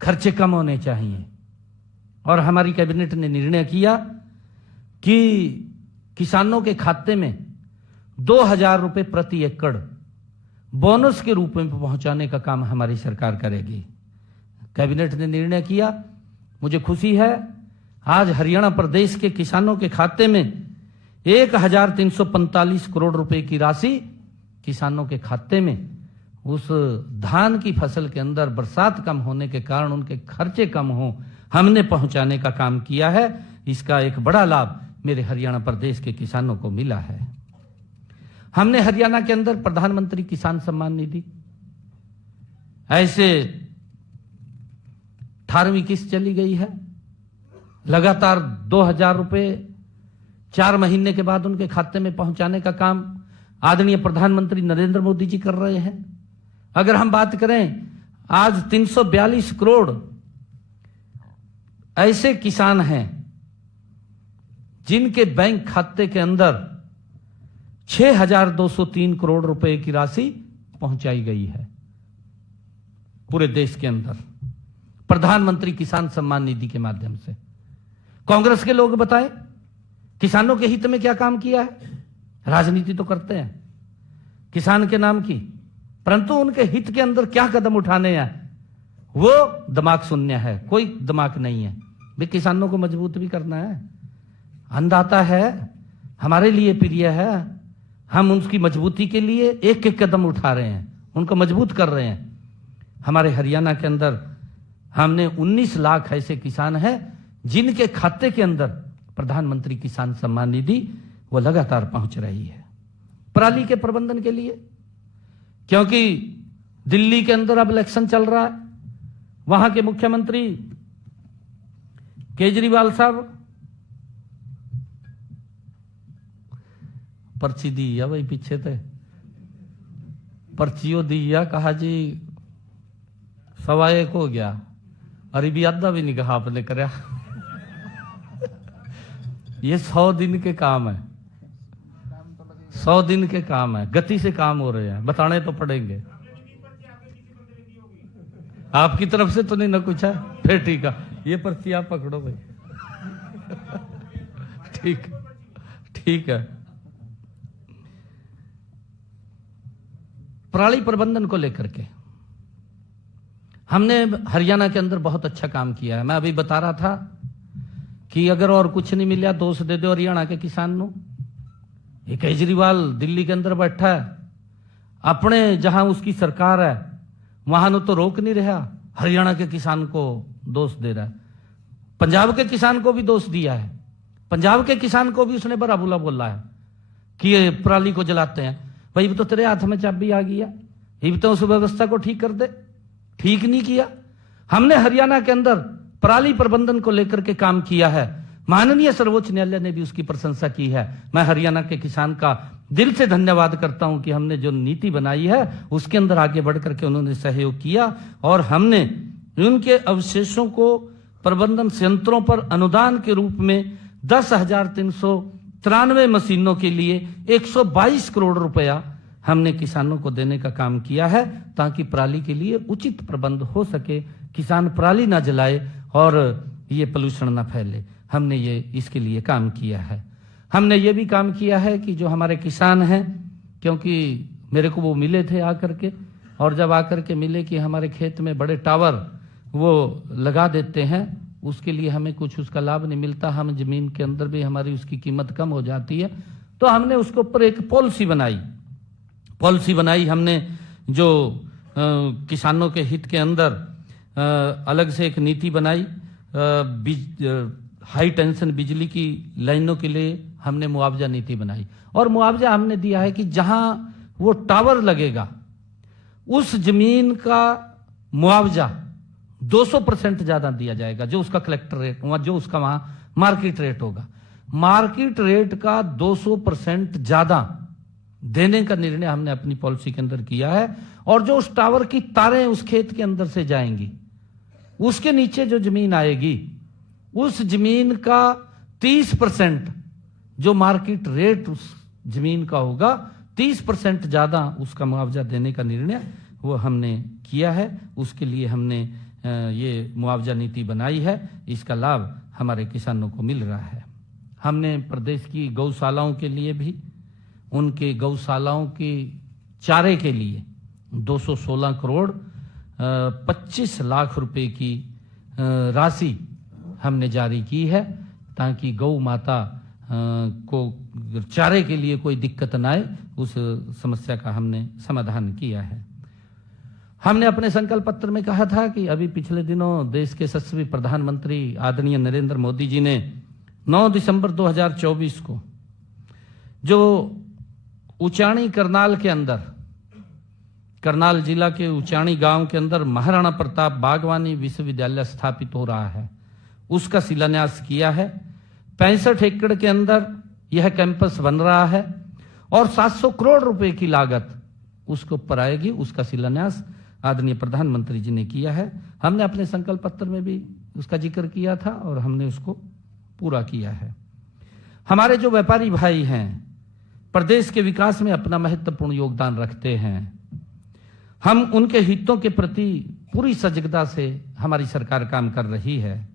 खर्चे कम होने चाहिए। और हमारी कैबिनेट ने निर्णय किया कि किसानों के खाते में 2000 रुपए प्रति एकड़ बोनस के रूप में पहुंचाने का काम हमारी सरकार करेगी। कैबिनेट ने निर्णय किया, मुझे खुशी है, आज हरियाणा प्रदेश के किसानों के खाते में 1345 करोड़ रुपए की राशि किसानों के खाते में उस धान की फसल के अंदर बरसात कम होने के कारण उनके खर्चे कम हो, हमने पहुंचाने का काम किया है। इसका एक बड़ा लाभ मेरे हरियाणा प्रदेश के किसानों को मिला है। हमने हरियाणा के अंदर प्रधानमंत्री किसान सम्मान निधि, ऐसे 18वीं किस्त चली गई है। लगातार 2000 रुपए 4 महीने के बाद उनके खाते में पहुंचाने का काम आदरणीय प्रधानमंत्री नरेंद्र मोदी जी कर रहे हैं। अगर हम बात करें, आज 342 करोड़ ऐसे किसान हैं जिनके बैंक खाते के अंदर 6203 करोड़ रुपए की राशि पहुंचाई गई है पूरे देश के अंदर प्रधानमंत्री किसान सम्मान निधि के माध्यम से। कांग्रेस के लोग बताएं किसानों के हित में क्या काम किया है। राजनीति तो करते हैं किसान के नाम की, परंतु उनके हित के अंदर क्या कदम उठाने हैं वो दिमाग शून्य है, कोई दिमाग नहीं है। भी किसानों को मजबूत भी करना है, अन्नदाता है, हमारे लिए प्रिय है, हम उनकी मजबूती के लिए एक एक कदम उठा रहे हैं, उनको मजबूत कर रहे हैं। हमारे हरियाणा के अंदर हमने 19 लाख ऐसे किसान हैं जिनके खाते के अंदर प्रधानमंत्री किसान सम्मान निधि वो लगातार पहुंच रही है पराली के प्रबंधन के लिए। क्योंकि दिल्ली के अंदर अब इलेक्शन चल रहा है, वहां के मुख्यमंत्री केजरीवाल साहब पर्ची दी है भाई, पीछे थे पर्चियों दी है, कहा जी 1:15 हो गया, अरे भी आधा भी नहीं कहा आपने करया। ये 100 दिन के काम है, 100 दिन के काम है, गति से काम हो रहे हैं, बताने तो पड़ेंगे। आपकी तरफ से तो नहीं ना कुछ है, फिर ठीक है, ये पर्ची आप पकड़ो भाई। ठीक ठीक है। पराली प्रबंधन को लेकर के हमने हरियाणा के अंदर बहुत अच्छा काम किया है। मैं अभी बता रहा था कि अगर और कुछ नहीं मिला दोष दे दो हरियाणा के किसान नो। ये केजरीवाल दिल्ली के अंदर बैठा है, अपने जहां उसकी सरकार है वहां तो रोक नहीं रहा, हरियाणा के किसान को दोष दे रहा है। पंजाब के किसान को भी दोष दिया है, पंजाब के किसान को भी उसने बड़ा बुला बोला है कि ये पराली को जलाते हैं। भाई तो तेरे हाथ में चाबी आ गया, ये तो उस व्यवस्था को ठीक कर दे। ठीक नहीं किया। हमने हरियाणा के अंदर पराली प्रबंधन को लेकर के काम किया है, माननीय सर्वोच्च न्यायालय ने भी उसकी प्रशंसा की है। मैं हरियाणा के किसान का दिल से धन्यवाद करता हूं कि हमने जो नीति बनाई है उसके अंदर आगे बढ़ करके उन्होंने सहयोग किया और हमने उनके अवशेषों को प्रबंधन संयंत्रों पर अनुदान के रूप में 10,393 मशीनों के लिए 122 करोड़ रुपया हमने किसानों को देने का काम किया है, ताकि पराली के लिए उचित प्रबंध हो सके, किसान पराली ना जलाए और ये पोल्यूशन ना फैले। हमने ये इसके लिए काम किया है। हमने ये भी काम किया है कि जो हमारे किसान हैं, क्योंकि मेरे को वो मिले थे आकर के, और जब आकर के मिले कि हमारे खेत में बड़े टावर वो लगा देते हैं, उसके लिए हमें कुछ उसका लाभ नहीं मिलता, हम जमीन के अंदर भी हमारी उसकी कीमत कम हो जाती है। तो हमने उसके ऊपर एक पॉलिसी बनाई हमने, जो किसानों के हित के अंदर अलग से एक नीति बनाई। हाई टेंशन बिजली की लाइनों के लिए हमने मुआवजा नीति बनाई, और मुआवजा हमने दिया है कि जहां वो टावर लगेगा उस जमीन का मुआवजा 200% ज्यादा दिया जाएगा, जो उसका कलेक्टर रेट, जो उसका वहां मार्केट रेट होगा, मार्केट रेट का 200% ज्यादा देने का निर्णय हमने अपनी पॉलिसी के अंदर किया है। और जो उस टावर की तारें उस खेत के अंदर से जाएंगी, उसके नीचे जो जमीन आएगी, उस जमीन का 30% जो मार्केट रेट उस जमीन का होगा, 30% ज्यादा उसका मुआवजा देने का निर्णय वो हमने किया है। उसके लिए हमने ये मुआवजा नीति बनाई है। इसका लाभ हमारे किसानों को मिल रहा है। हमने प्रदेश की गौशालाओं के लिए भी, उनके गौशालाओं के चारे के लिए 216 करोड़ 25 लाख रुपए की राशि हमने जारी की है, ताकि गौ माता को चारे के लिए कोई दिक्कत ना आए, उस समस्या का हमने समाधान किया है। हमने अपने संकल्प पत्र में कहा था कि अभी पिछले दिनों देश के यशस्वी प्रधानमंत्री आदरणीय नरेंद्र मोदी जी ने 9 दिसंबर 2024 को जो उचाणी करनाल के अंदर, करनाल जिला के उचाणी गांव के अंदर महाराणा प्रताप बागवानी विश्वविद्यालय स्थापित हो रहा है, उसका शिलान्यास किया है। 65 एकड़ के अंदर यह कैंपस बन रहा है और 700 करोड़ रुपए की लागत उसके ऊपर आएगी। उसका शिलान्यास आदरणीय प्रधानमंत्री जी ने किया है। हमने अपने संकल्प पत्र में भी उसका जिक्र किया था और हमने उसको पूरा किया है। हमारे जो व्यापारी भाई हैं, प्रदेश के विकास में अपना महत्वपूर्ण योगदान रखते हैं। हम उनके हितों के प्रति पूरी सजगता से हमारी सरकार काम कर रही है।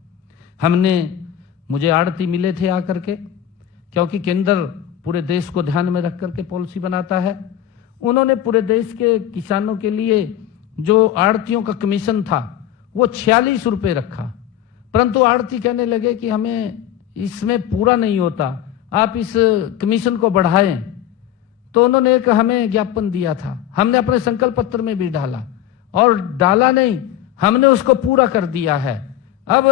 मुझे आड़ती मिले थे आकर के, क्योंकि केंद्र पूरे देश को ध्यान में रख करके पॉलिसी बनाता है। उन्होंने पूरे देश के किसानों के लिए जो आड़तियों का कमीशन था वो 46 रुपए रखा, परंतु आड़ती कहने लगे कि हमें इसमें पूरा नहीं होता, आप इस कमीशन को बढ़ाएं। तो उन्होंने एक हमें ज्ञापन दिया था, हमने अपने संकल्प पत्र में भी डाला, और डाला नहीं, हमने उसको पूरा कर दिया है। अब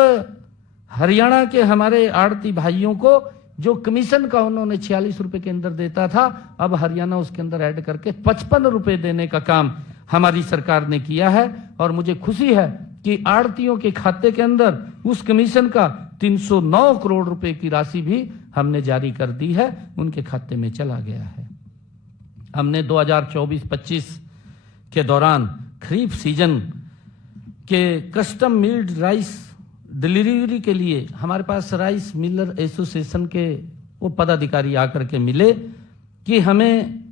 हरियाणा के हमारे आड़ती भाइयों को जो कमीशन का उन्होंने 46 रुपए के अंदर देता था, अब हरियाणा उसके अंदर ऐड करके 55 रुपए देने का काम हमारी सरकार ने किया है। और मुझे खुशी है कि आड़तियों के खाते के अंदर उस कमीशन का 309 करोड़ रुपए की राशि भी हमने जारी कर दी है, उनके खाते में चला गया है। हमने 2024-25 के दौरान खरीफ सीजन के कस्टम मिल्ड राइस डिलीवरी के लिए हमारे पास राइस मिलर एसोसिएशन के वो पदाधिकारी आकर के मिले कि हमें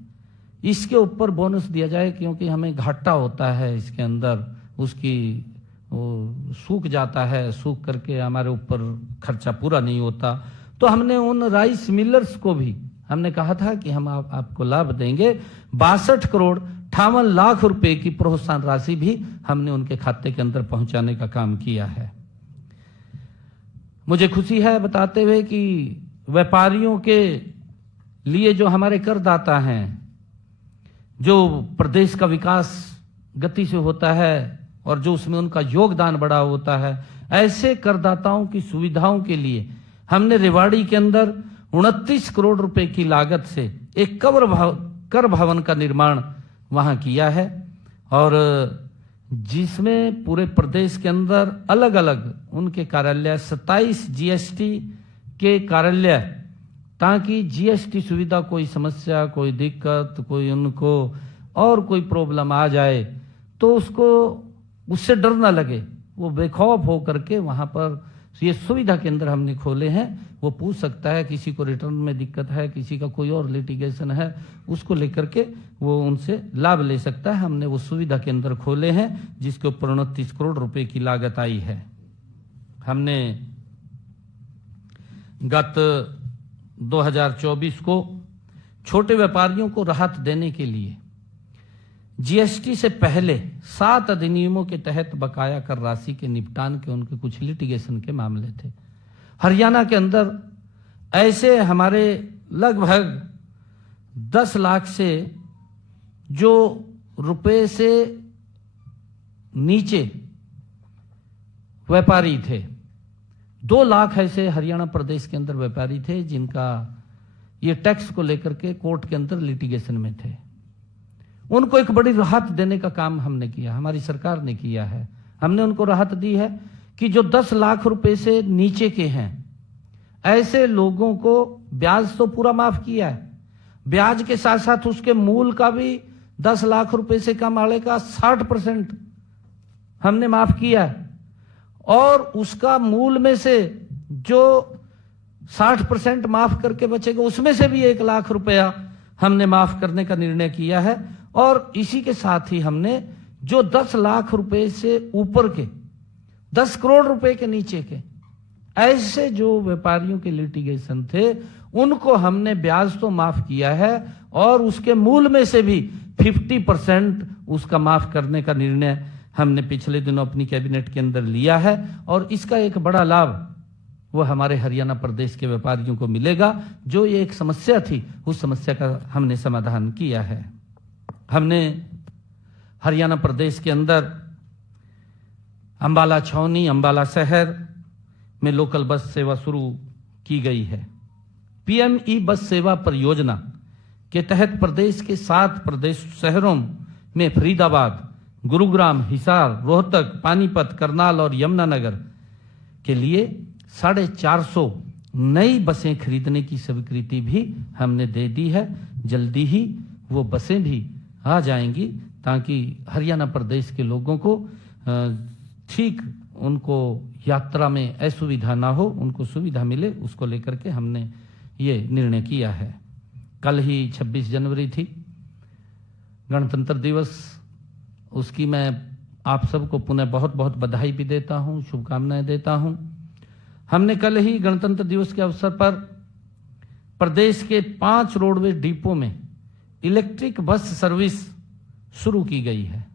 इसके ऊपर बोनस दिया जाए, क्योंकि हमें घाटा होता है इसके अंदर, उसकी वो सूख जाता है, सूख करके हमारे ऊपर खर्चा पूरा नहीं होता। तो हमने उन राइस मिलर्स को भी हमने कहा था कि हम आपको लाभ देंगे। 62 करोड़ 58 लाख रुपए की प्रोत्साहन राशि भी हमने उनके खाते के अंदर पहुंचाने का काम किया है। मुझे खुशी है बताते हुए कि व्यापारियों के लिए जो हमारे करदाता हैं, जो प्रदेश का विकास गति से होता है और जो उसमें उनका योगदान बड़ा होता है, ऐसे करदाताओं की सुविधाओं के लिए हमने रेवाड़ी के अंदर 29 करोड़ रुपए की लागत से एक कर भवन का निर्माण वहां किया है, और जिसमें पूरे प्रदेश के अंदर अलग अलग उनके कार्यालय 27 जीएसटी के कार्यालय, ताकि जीएसटी सुविधा, कोई समस्या, कोई दिक्कत, कोई उनको और कोई प्रॉब्लम आ जाए तो उससे डर ना लगे, वो बेखौफ हो करके वहां पर ये सुविधा केंद्र हमने खोले हैं। वो पूछ सकता है, किसी को रिटर्न में दिक्कत है, किसी का कोई और लिटिगेशन है, उसको लेकर के वो उनसे लाभ ले सकता है। हमने वो सुविधा केंद्र खोले हैं जिसके ऊपर 29 करोड़ रुपए की लागत आई है। हमने गत 2024 को छोटे व्यापारियों को राहत देने के लिए जीएसटी से पहले 7 अधिनियमों के तहत बकाया कर राशि के निपटान के उनके कुछ लिटिगेशन के मामले थे। हरियाणा के अंदर ऐसे हमारे लगभग 10 लाख से जो रुपए से नीचे व्यापारी थे, 2 लाख ऐसे हरियाणा प्रदेश के अंदर व्यापारी थे जिनका ये टैक्स को लेकर के कोर्ट के अंदर लिटिगेशन में थे। उनको एक बड़ी राहत देने का काम हमने किया, हमारी सरकार ने किया है। हमने उनको राहत दी है कि जो 10 लाख रुपए से नीचे के हैं ऐसे लोगों को ब्याज तो पूरा माफ किया है, ब्याज के साथ साथ उसके मूल का भी 10 लाख रुपए से कम आने का 60% हमने माफ किया है, और उसका मूल में से जो 60% माफ करके बचेगा उसमें से भी 1 लाख रुपया हमने माफ करने का निर्णय किया है। और इसी के साथ ही हमने जो 10 लाख रुपए से ऊपर के, 10 करोड़ रुपए के नीचे के ऐसे जो व्यापारियों के लिटिगेशन थे उनको हमने ब्याज तो माफ किया है, और उसके मूल में से भी 50% उसका माफ करने का निर्णय हमने पिछले दिनों अपनी कैबिनेट के अंदर लिया है। और इसका एक बड़ा लाभ वो हमारे हरियाणा प्रदेश के व्यापारियों को मिलेगा। जो ये एक समस्या थी, उस समस्या का हमने समाधान किया है। हमने हरियाणा प्रदेश के अंदर अंबाला छावनी, अंबाला शहर में लोकल बस सेवा शुरू की गई है। पीएमई बस सेवा परियोजना के तहत प्रदेश के 7 प्रदेश शहरों में फरीदाबाद, गुरुग्राम, हिसार, रोहतक, पानीपत, करनाल और यमुनानगर के लिए 450 नई बसें खरीदने की स्वीकृति भी हमने दे दी है। जल्दी ही वो बसें भी आ जाएंगी ताकि हरियाणा प्रदेश के लोगों को ठीक उनको यात्रा में असुविधा ना हो, उनको सुविधा मिले, उसको लेकर के हमने ये निर्णय किया है। कल ही 26 जनवरी थी, गणतंत्र दिवस, उसकी मैं आप सबको पुनः बहुत बहुत बधाई भी देता हूं, शुभकामनाएं देता हूं। हमने कल ही गणतंत्र दिवस के अवसर पर प्रदेश के 5 रोडवेज डिपो में इलेक्ट्रिक बस सर्विस शुरू की गई है,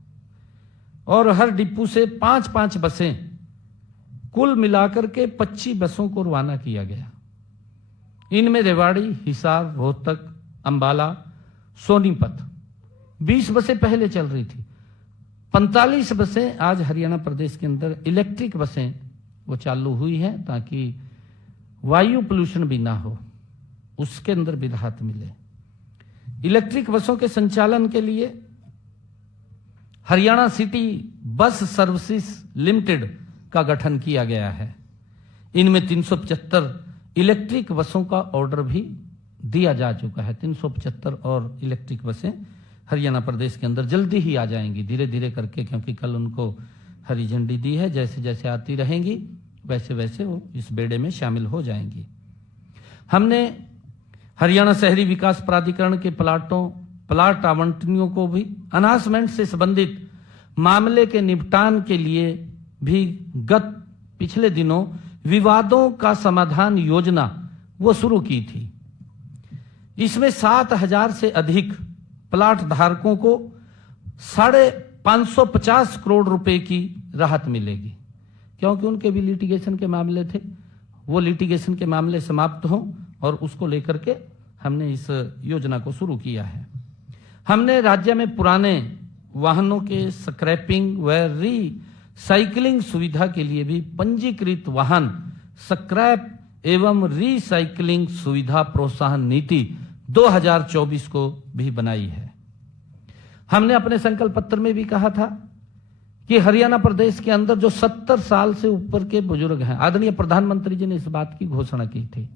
और हर डिपो से 5-5 बसें, कुल मिलाकर के 25 बसों को रवाना किया गया। इनमें रेवाड़ी, हिसार, रोहतक, अंबाला, सोनीपत 20 बसें पहले चल रही थी, 45 बसें आज हरियाणा प्रदेश के अंदर इलेक्ट्रिक बसें वो चालू हुई हैं, ताकि वायु पोल्यूशन भी ना हो, उसके अंदर भी राहत मिले। इलेक्ट्रिक बसों के संचालन के लिए Haryana city bus services limited का गठन किया गया है। इनमें 375 इलेक्ट्रिक बसों का ऑर्डर भी दिया जा चुका है। 375 और इलेक्ट्रिक बसें हरियाणा प्रदेश के अंदर जल्दी ही आ जाएंगी, धीरे धीरे करके, क्योंकि कल उनको हरी झंडी दी है। जैसे जैसे आती रहेंगी वैसे वैसे वो इस बेड़े में शामिल हो जाएंगी। हमने हरियाणा शहरी विकास प्राधिकरण के प्लाट आवंटनियों को भी अनाउंसमेंट से संबंधित मामले के निपटान के लिए भी पिछले दिनों विवादों का समाधान योजना वो शुरू की थी। इसमें 7,000 से अधिक प्लाट धारकों को 550 करोड़ रुपए की राहत मिलेगी, क्योंकि उनके भी लिटिगेशन के मामले थे। वो लिटिगेशन के मामले समाप्त हों, और उसको लेकर के हमने इस योजना को शुरू किया है। हमने राज्य में पुराने वाहनों के स्क्रैपिंग व री साइकिलिंग सुविधा के लिए भी पंजीकृत वाहन स्क्रैप एवं रिसाइकलिंग सुविधा प्रोत्साहन नीति 2024 को भी बनाई है। हमने अपने संकल्प पत्र में भी कहा था कि हरियाणा प्रदेश के अंदर जो 70 साल से ऊपर के बुजुर्ग हैं, आदरणीय प्रधानमंत्री जी ने इस बात की घोषणा की थी,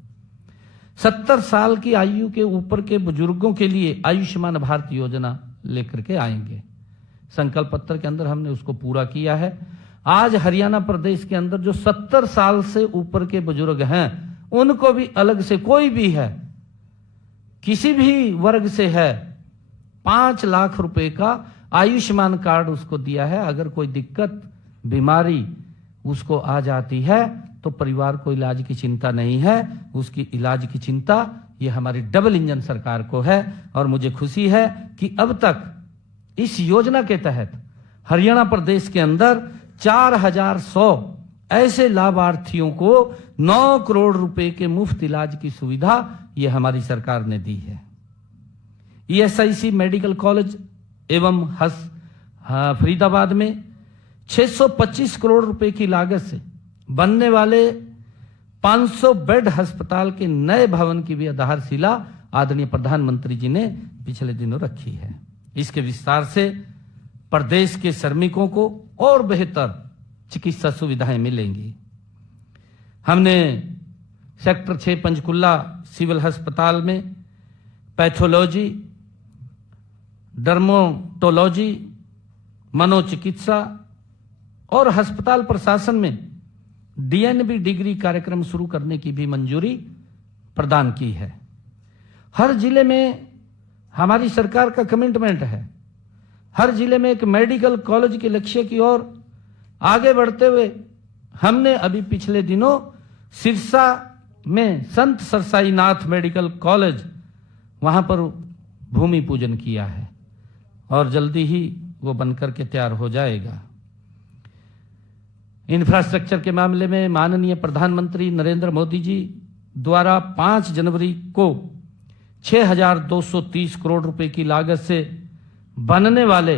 70 साल की आयु के ऊपर के बुजुर्गों के लिए आयुष्मान भारत योजना लेकर के आएंगे। संकल्प पत्र के अंदर हमने उसको पूरा किया है। आज हरियाणा प्रदेश के अंदर जो 70 साल से ऊपर के बुजुर्ग हैं, उनको भी अलग से, कोई भी है, किसी भी वर्ग से है, 5 लाख रुपए का आयुष्मान कार्ड उसको दिया है। अगर कोई दिक्कत बीमारी उसको आ जाती है तो परिवार को इलाज की चिंता नहीं है, उसकी इलाज की चिंता ये हमारी डबल इंजन सरकार को है। और मुझे खुशी है कि अब तक इस योजना के तहत हरियाणा प्रदेश के अंदर 4100 ऐसे लाभार्थियों को 9 करोड़ रुपए के मुफ्त इलाज की सुविधा ये हमारी सरकार ने दी है। ESIC मेडिकल कॉलेज एवं फरीदाबाद में 625 करोड़ रुपए की लागत से बनने वाले 500 बेड अस्पताल के नए भवन की भी आधारशिला आदरणीय प्रधानमंत्री जी ने पिछले दिनों रखी है। इसके विस्तार से प्रदेश के श्रमिकों को और बेहतर चिकित्सा सुविधाएं मिलेंगी। हमने सेक्टर 6 पंचकुला सिविल अस्पताल में पैथोलॉजी, डर्मेटोलॉजी, मनोचिकित्सा और अस्पताल प्रशासन में DNB डिग्री कार्यक्रम शुरू करने की भी मंजूरी प्रदान की है। हर जिले में हमारी सरकार का कमिटमेंट है, हर जिले में एक मेडिकल कॉलेज के लक्ष्य की ओर आगे बढ़ते हुए हमने अभी पिछले दिनों सिरसा में संत सरसाईनाथ मेडिकल कॉलेज, वहां पर भूमि पूजन किया है और जल्दी ही वो बनकर के तैयार हो जाएगा। इंफ्रास्ट्रक्चर के मामले में माननीय प्रधानमंत्री नरेंद्र मोदी जी द्वारा 5 जनवरी को 6,230 करोड़ रुपए की लागत से बनने वाले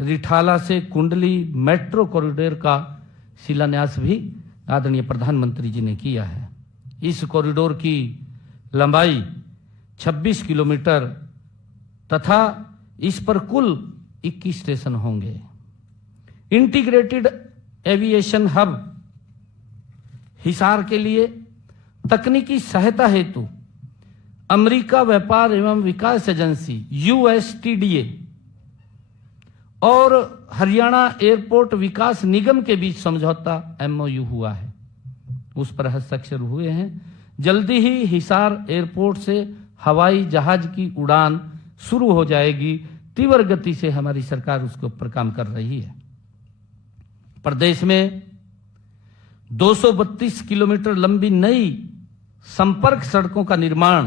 रिठाला से कुंडली मेट्रो कॉरिडोर का शिलान्यास भी आदरणीय प्रधानमंत्री जी ने किया है। इस कॉरिडोर की लंबाई 26 किलोमीटर तथा इस पर कुल 21 स्टेशन होंगे। इंटीग्रेटेड एविएशन हब हिसार के लिए तकनीकी सहायता हेतु अमेरिका व्यापार एवं विकास एजेंसी USTDA और हरियाणा एयरपोर्ट विकास निगम के बीच समझौता MOU हुआ है, उस पर हस्ताक्षर हुए हैं। जल्दी ही हिसार एयरपोर्ट से हवाई जहाज की उड़ान शुरू हो जाएगी। तीव्र गति से हमारी सरकार उसके ऊपर काम कर रही है। प्रदेश में 232 किलोमीटर लंबी नई संपर्क सड़कों का निर्माण,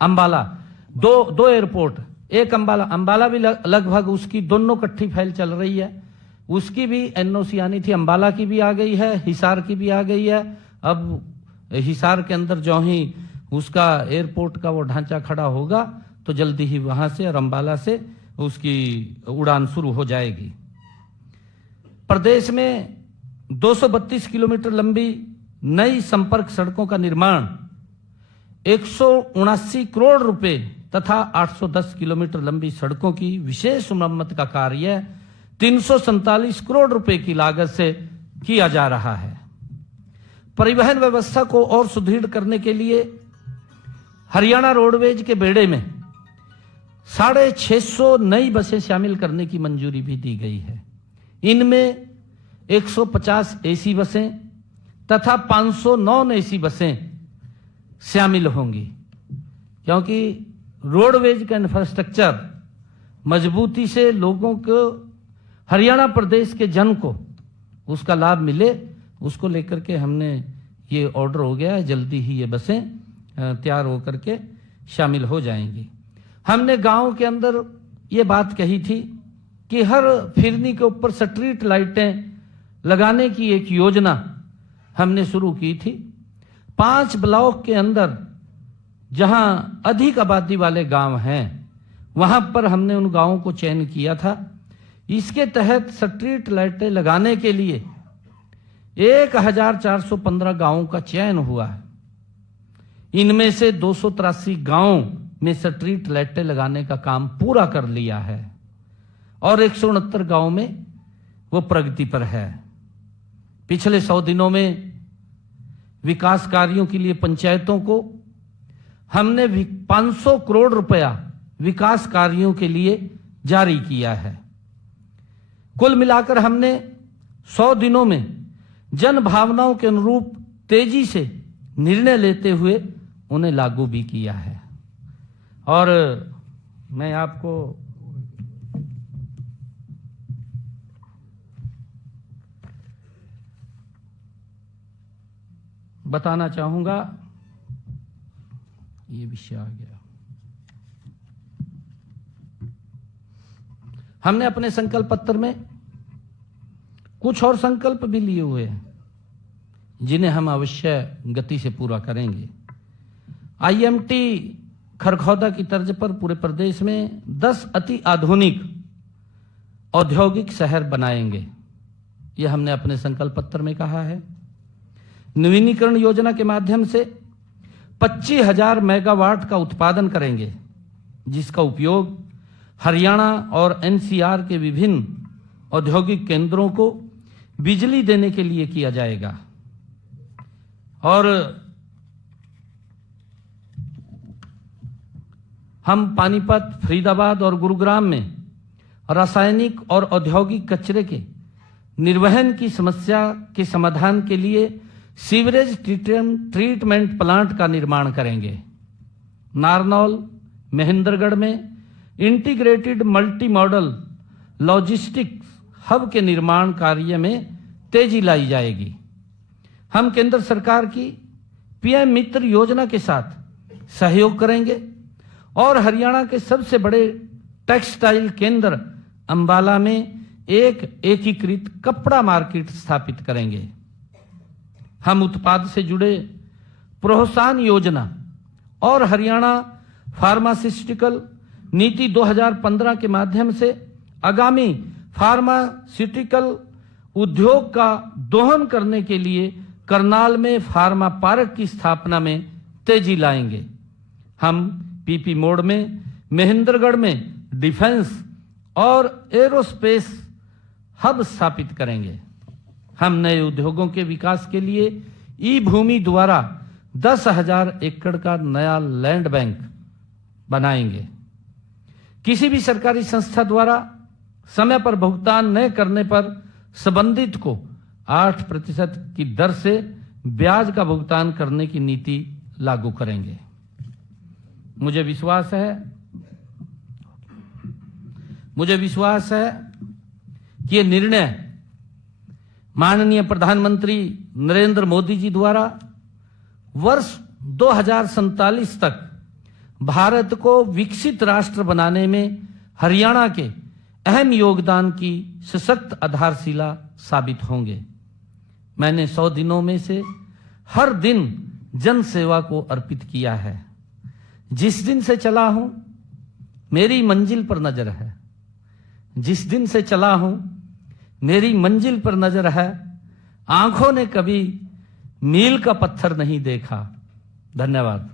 अंबाला दो एयरपोर्ट, एक अंबाला भी लगभग उसकी दोनों इकट्ठी फाइल चल रही है, उसकी भी NOC आनी थी, अंबाला की भी आ गई है, हिसार की भी आ गई है। अब हिसार के अंदर जो ही उसका एयरपोर्ट का वो ढांचा खड़ा होगा तो जल्दी ही वहां से और अंबाला से उसकी उड़ान शुरू हो जाएगी। प्रदेश में 232 किलोमीटर लंबी नई संपर्क सड़कों का निर्माण 179 करोड़ रुपए तथा 810 किलोमीटर लंबी सड़कों की विशेष मरम्मत का कार्य 347 करोड़ रुपए की लागत से किया जा रहा है। परिवहन व्यवस्था को और सुदृढ़ करने के लिए हरियाणा रोडवेज के बेड़े में 650 नई बसें शामिल करने की मंजूरी भी दी गई है। इनमें 150 AC बसें तथा 500 नॉन AC बसें शामिल होंगी, क्योंकि रोडवेज का इंफ्रास्ट्रक्चर मजबूती से लोगों को, हरियाणा प्रदेश के जन को उसका लाभ मिले, उसको लेकर के हमने ये ऑर्डर हो गया है। जल्दी ही ये बसें तैयार होकर के शामिल हो जाएंगी। हमने गांव के अंदर ये बात कही थी कि हर फिरनी के ऊपर स्ट्रीट लाइटें लगाने की एक योजना हमने शुरू की थी। 5 ब्लॉक के अंदर जहां अधिक आबादी वाले गांव हैं, वहां पर हमने उन गांवों को चयन किया था इसके तहत स्ट्रीट लाइटें लगाने के लिए 1415 गांवों का चयन हुआ है। इनमें से 283 गांवों में स्ट्रीट लाइटें लगाने का काम पूरा कर लिया है और 169 गांवों में वो प्रगति पर है। पिछले 100 दिनों में विकास कार्यों के लिए पंचायतों को हमने 500 करोड़ रुपया विकास कार्यों के लिए जारी किया है। कुल मिलाकर हमने 100 दिनों में जन भावनाओं के अनुरूप तेजी से निर्णय लेते हुए उन्हें लागू भी किया है। और मैं आपको बताना चाहूंगा, ये विषय आ गया। हमने अपने संकल्प पत्र में कुछ और संकल्प भी लिए हुए हैं जिन्हें हम अवश्य गति से पूरा करेंगे। आईएमटी खरखौदा की तर्ज पर पूरे प्रदेश में 10 अति आधुनिक औद्योगिक शहर बनाएंगे, यह हमने अपने संकल्प पत्र में कहा है। नवीनीकरण योजना के माध्यम से 25,000 मेगावाट का उत्पादन करेंगे, जिसका उपयोग हरियाणा और एनसीआर के विभिन्न औद्योगिक केंद्रों को बिजली देने के लिए किया जाएगा। और हम पानीपत, फरीदाबाद और गुरुग्राम में रासायनिक और औद्योगिक कचरे के निर्वहन की समस्या के समाधान के लिए सीवरेज ट्रीटमेंट प्लांट का निर्माण करेंगे। नारनौल, महेंद्रगढ़ में integrated multi modal logistics hub के निर्माण कार्य में तेजी लाई जाएगी। हम केंद्र सरकार की पीएम मित्र योजना के साथ सहयोग करेंगे और हरियाणा के सबसे बड़े टेक्सटाइल केंद्र अंबाला में एक एकीकृत कपड़ा मार्केट स्थापित करेंगे। हम उत्पाद से जुड़े प्रोत्साहन योजना और हरियाणा फार्मास्यूटिकल नीति 2015 के माध्यम से आगामी फार्मास्यूटिकल उद्योग का दोहन करने के लिए करनाल में फार्मा पार्क की स्थापना में तेजी लाएंगे। हम पीपी मोड में महेंद्रगढ़ में डिफेंस और एरोस्पेस हब स्थापित करेंगे। हम नए उद्योगों के विकास के लिए ई भूमि द्वारा 10,000 एकड़ का नया लैंड बैंक बनाएंगे। किसी भी सरकारी संस्था द्वारा समय पर भुगतान न करने पर संबंधित को 8% की दर से ब्याज का भुगतान करने की नीति लागू करेंगे। मुझे विश्वास है कि ये निर्णय माननीय प्रधानमंत्री नरेंद्र मोदी जी द्वारा वर्ष 2047 तक भारत को विकसित राष्ट्र बनाने में हरियाणा के अहम योगदान की सशक्त आधारशिला साबित होंगे। मैंने 100 दिनों में से हर दिन जन सेवा को अर्पित किया है। जिस दिन से चला हूं मेरी मंजिल पर नजर है। जिस दिन से चला हूं मेरी मंजिल पर नजर है। आंखों ने कभी मील का पत्थर नहीं देखा। धन्यवाद।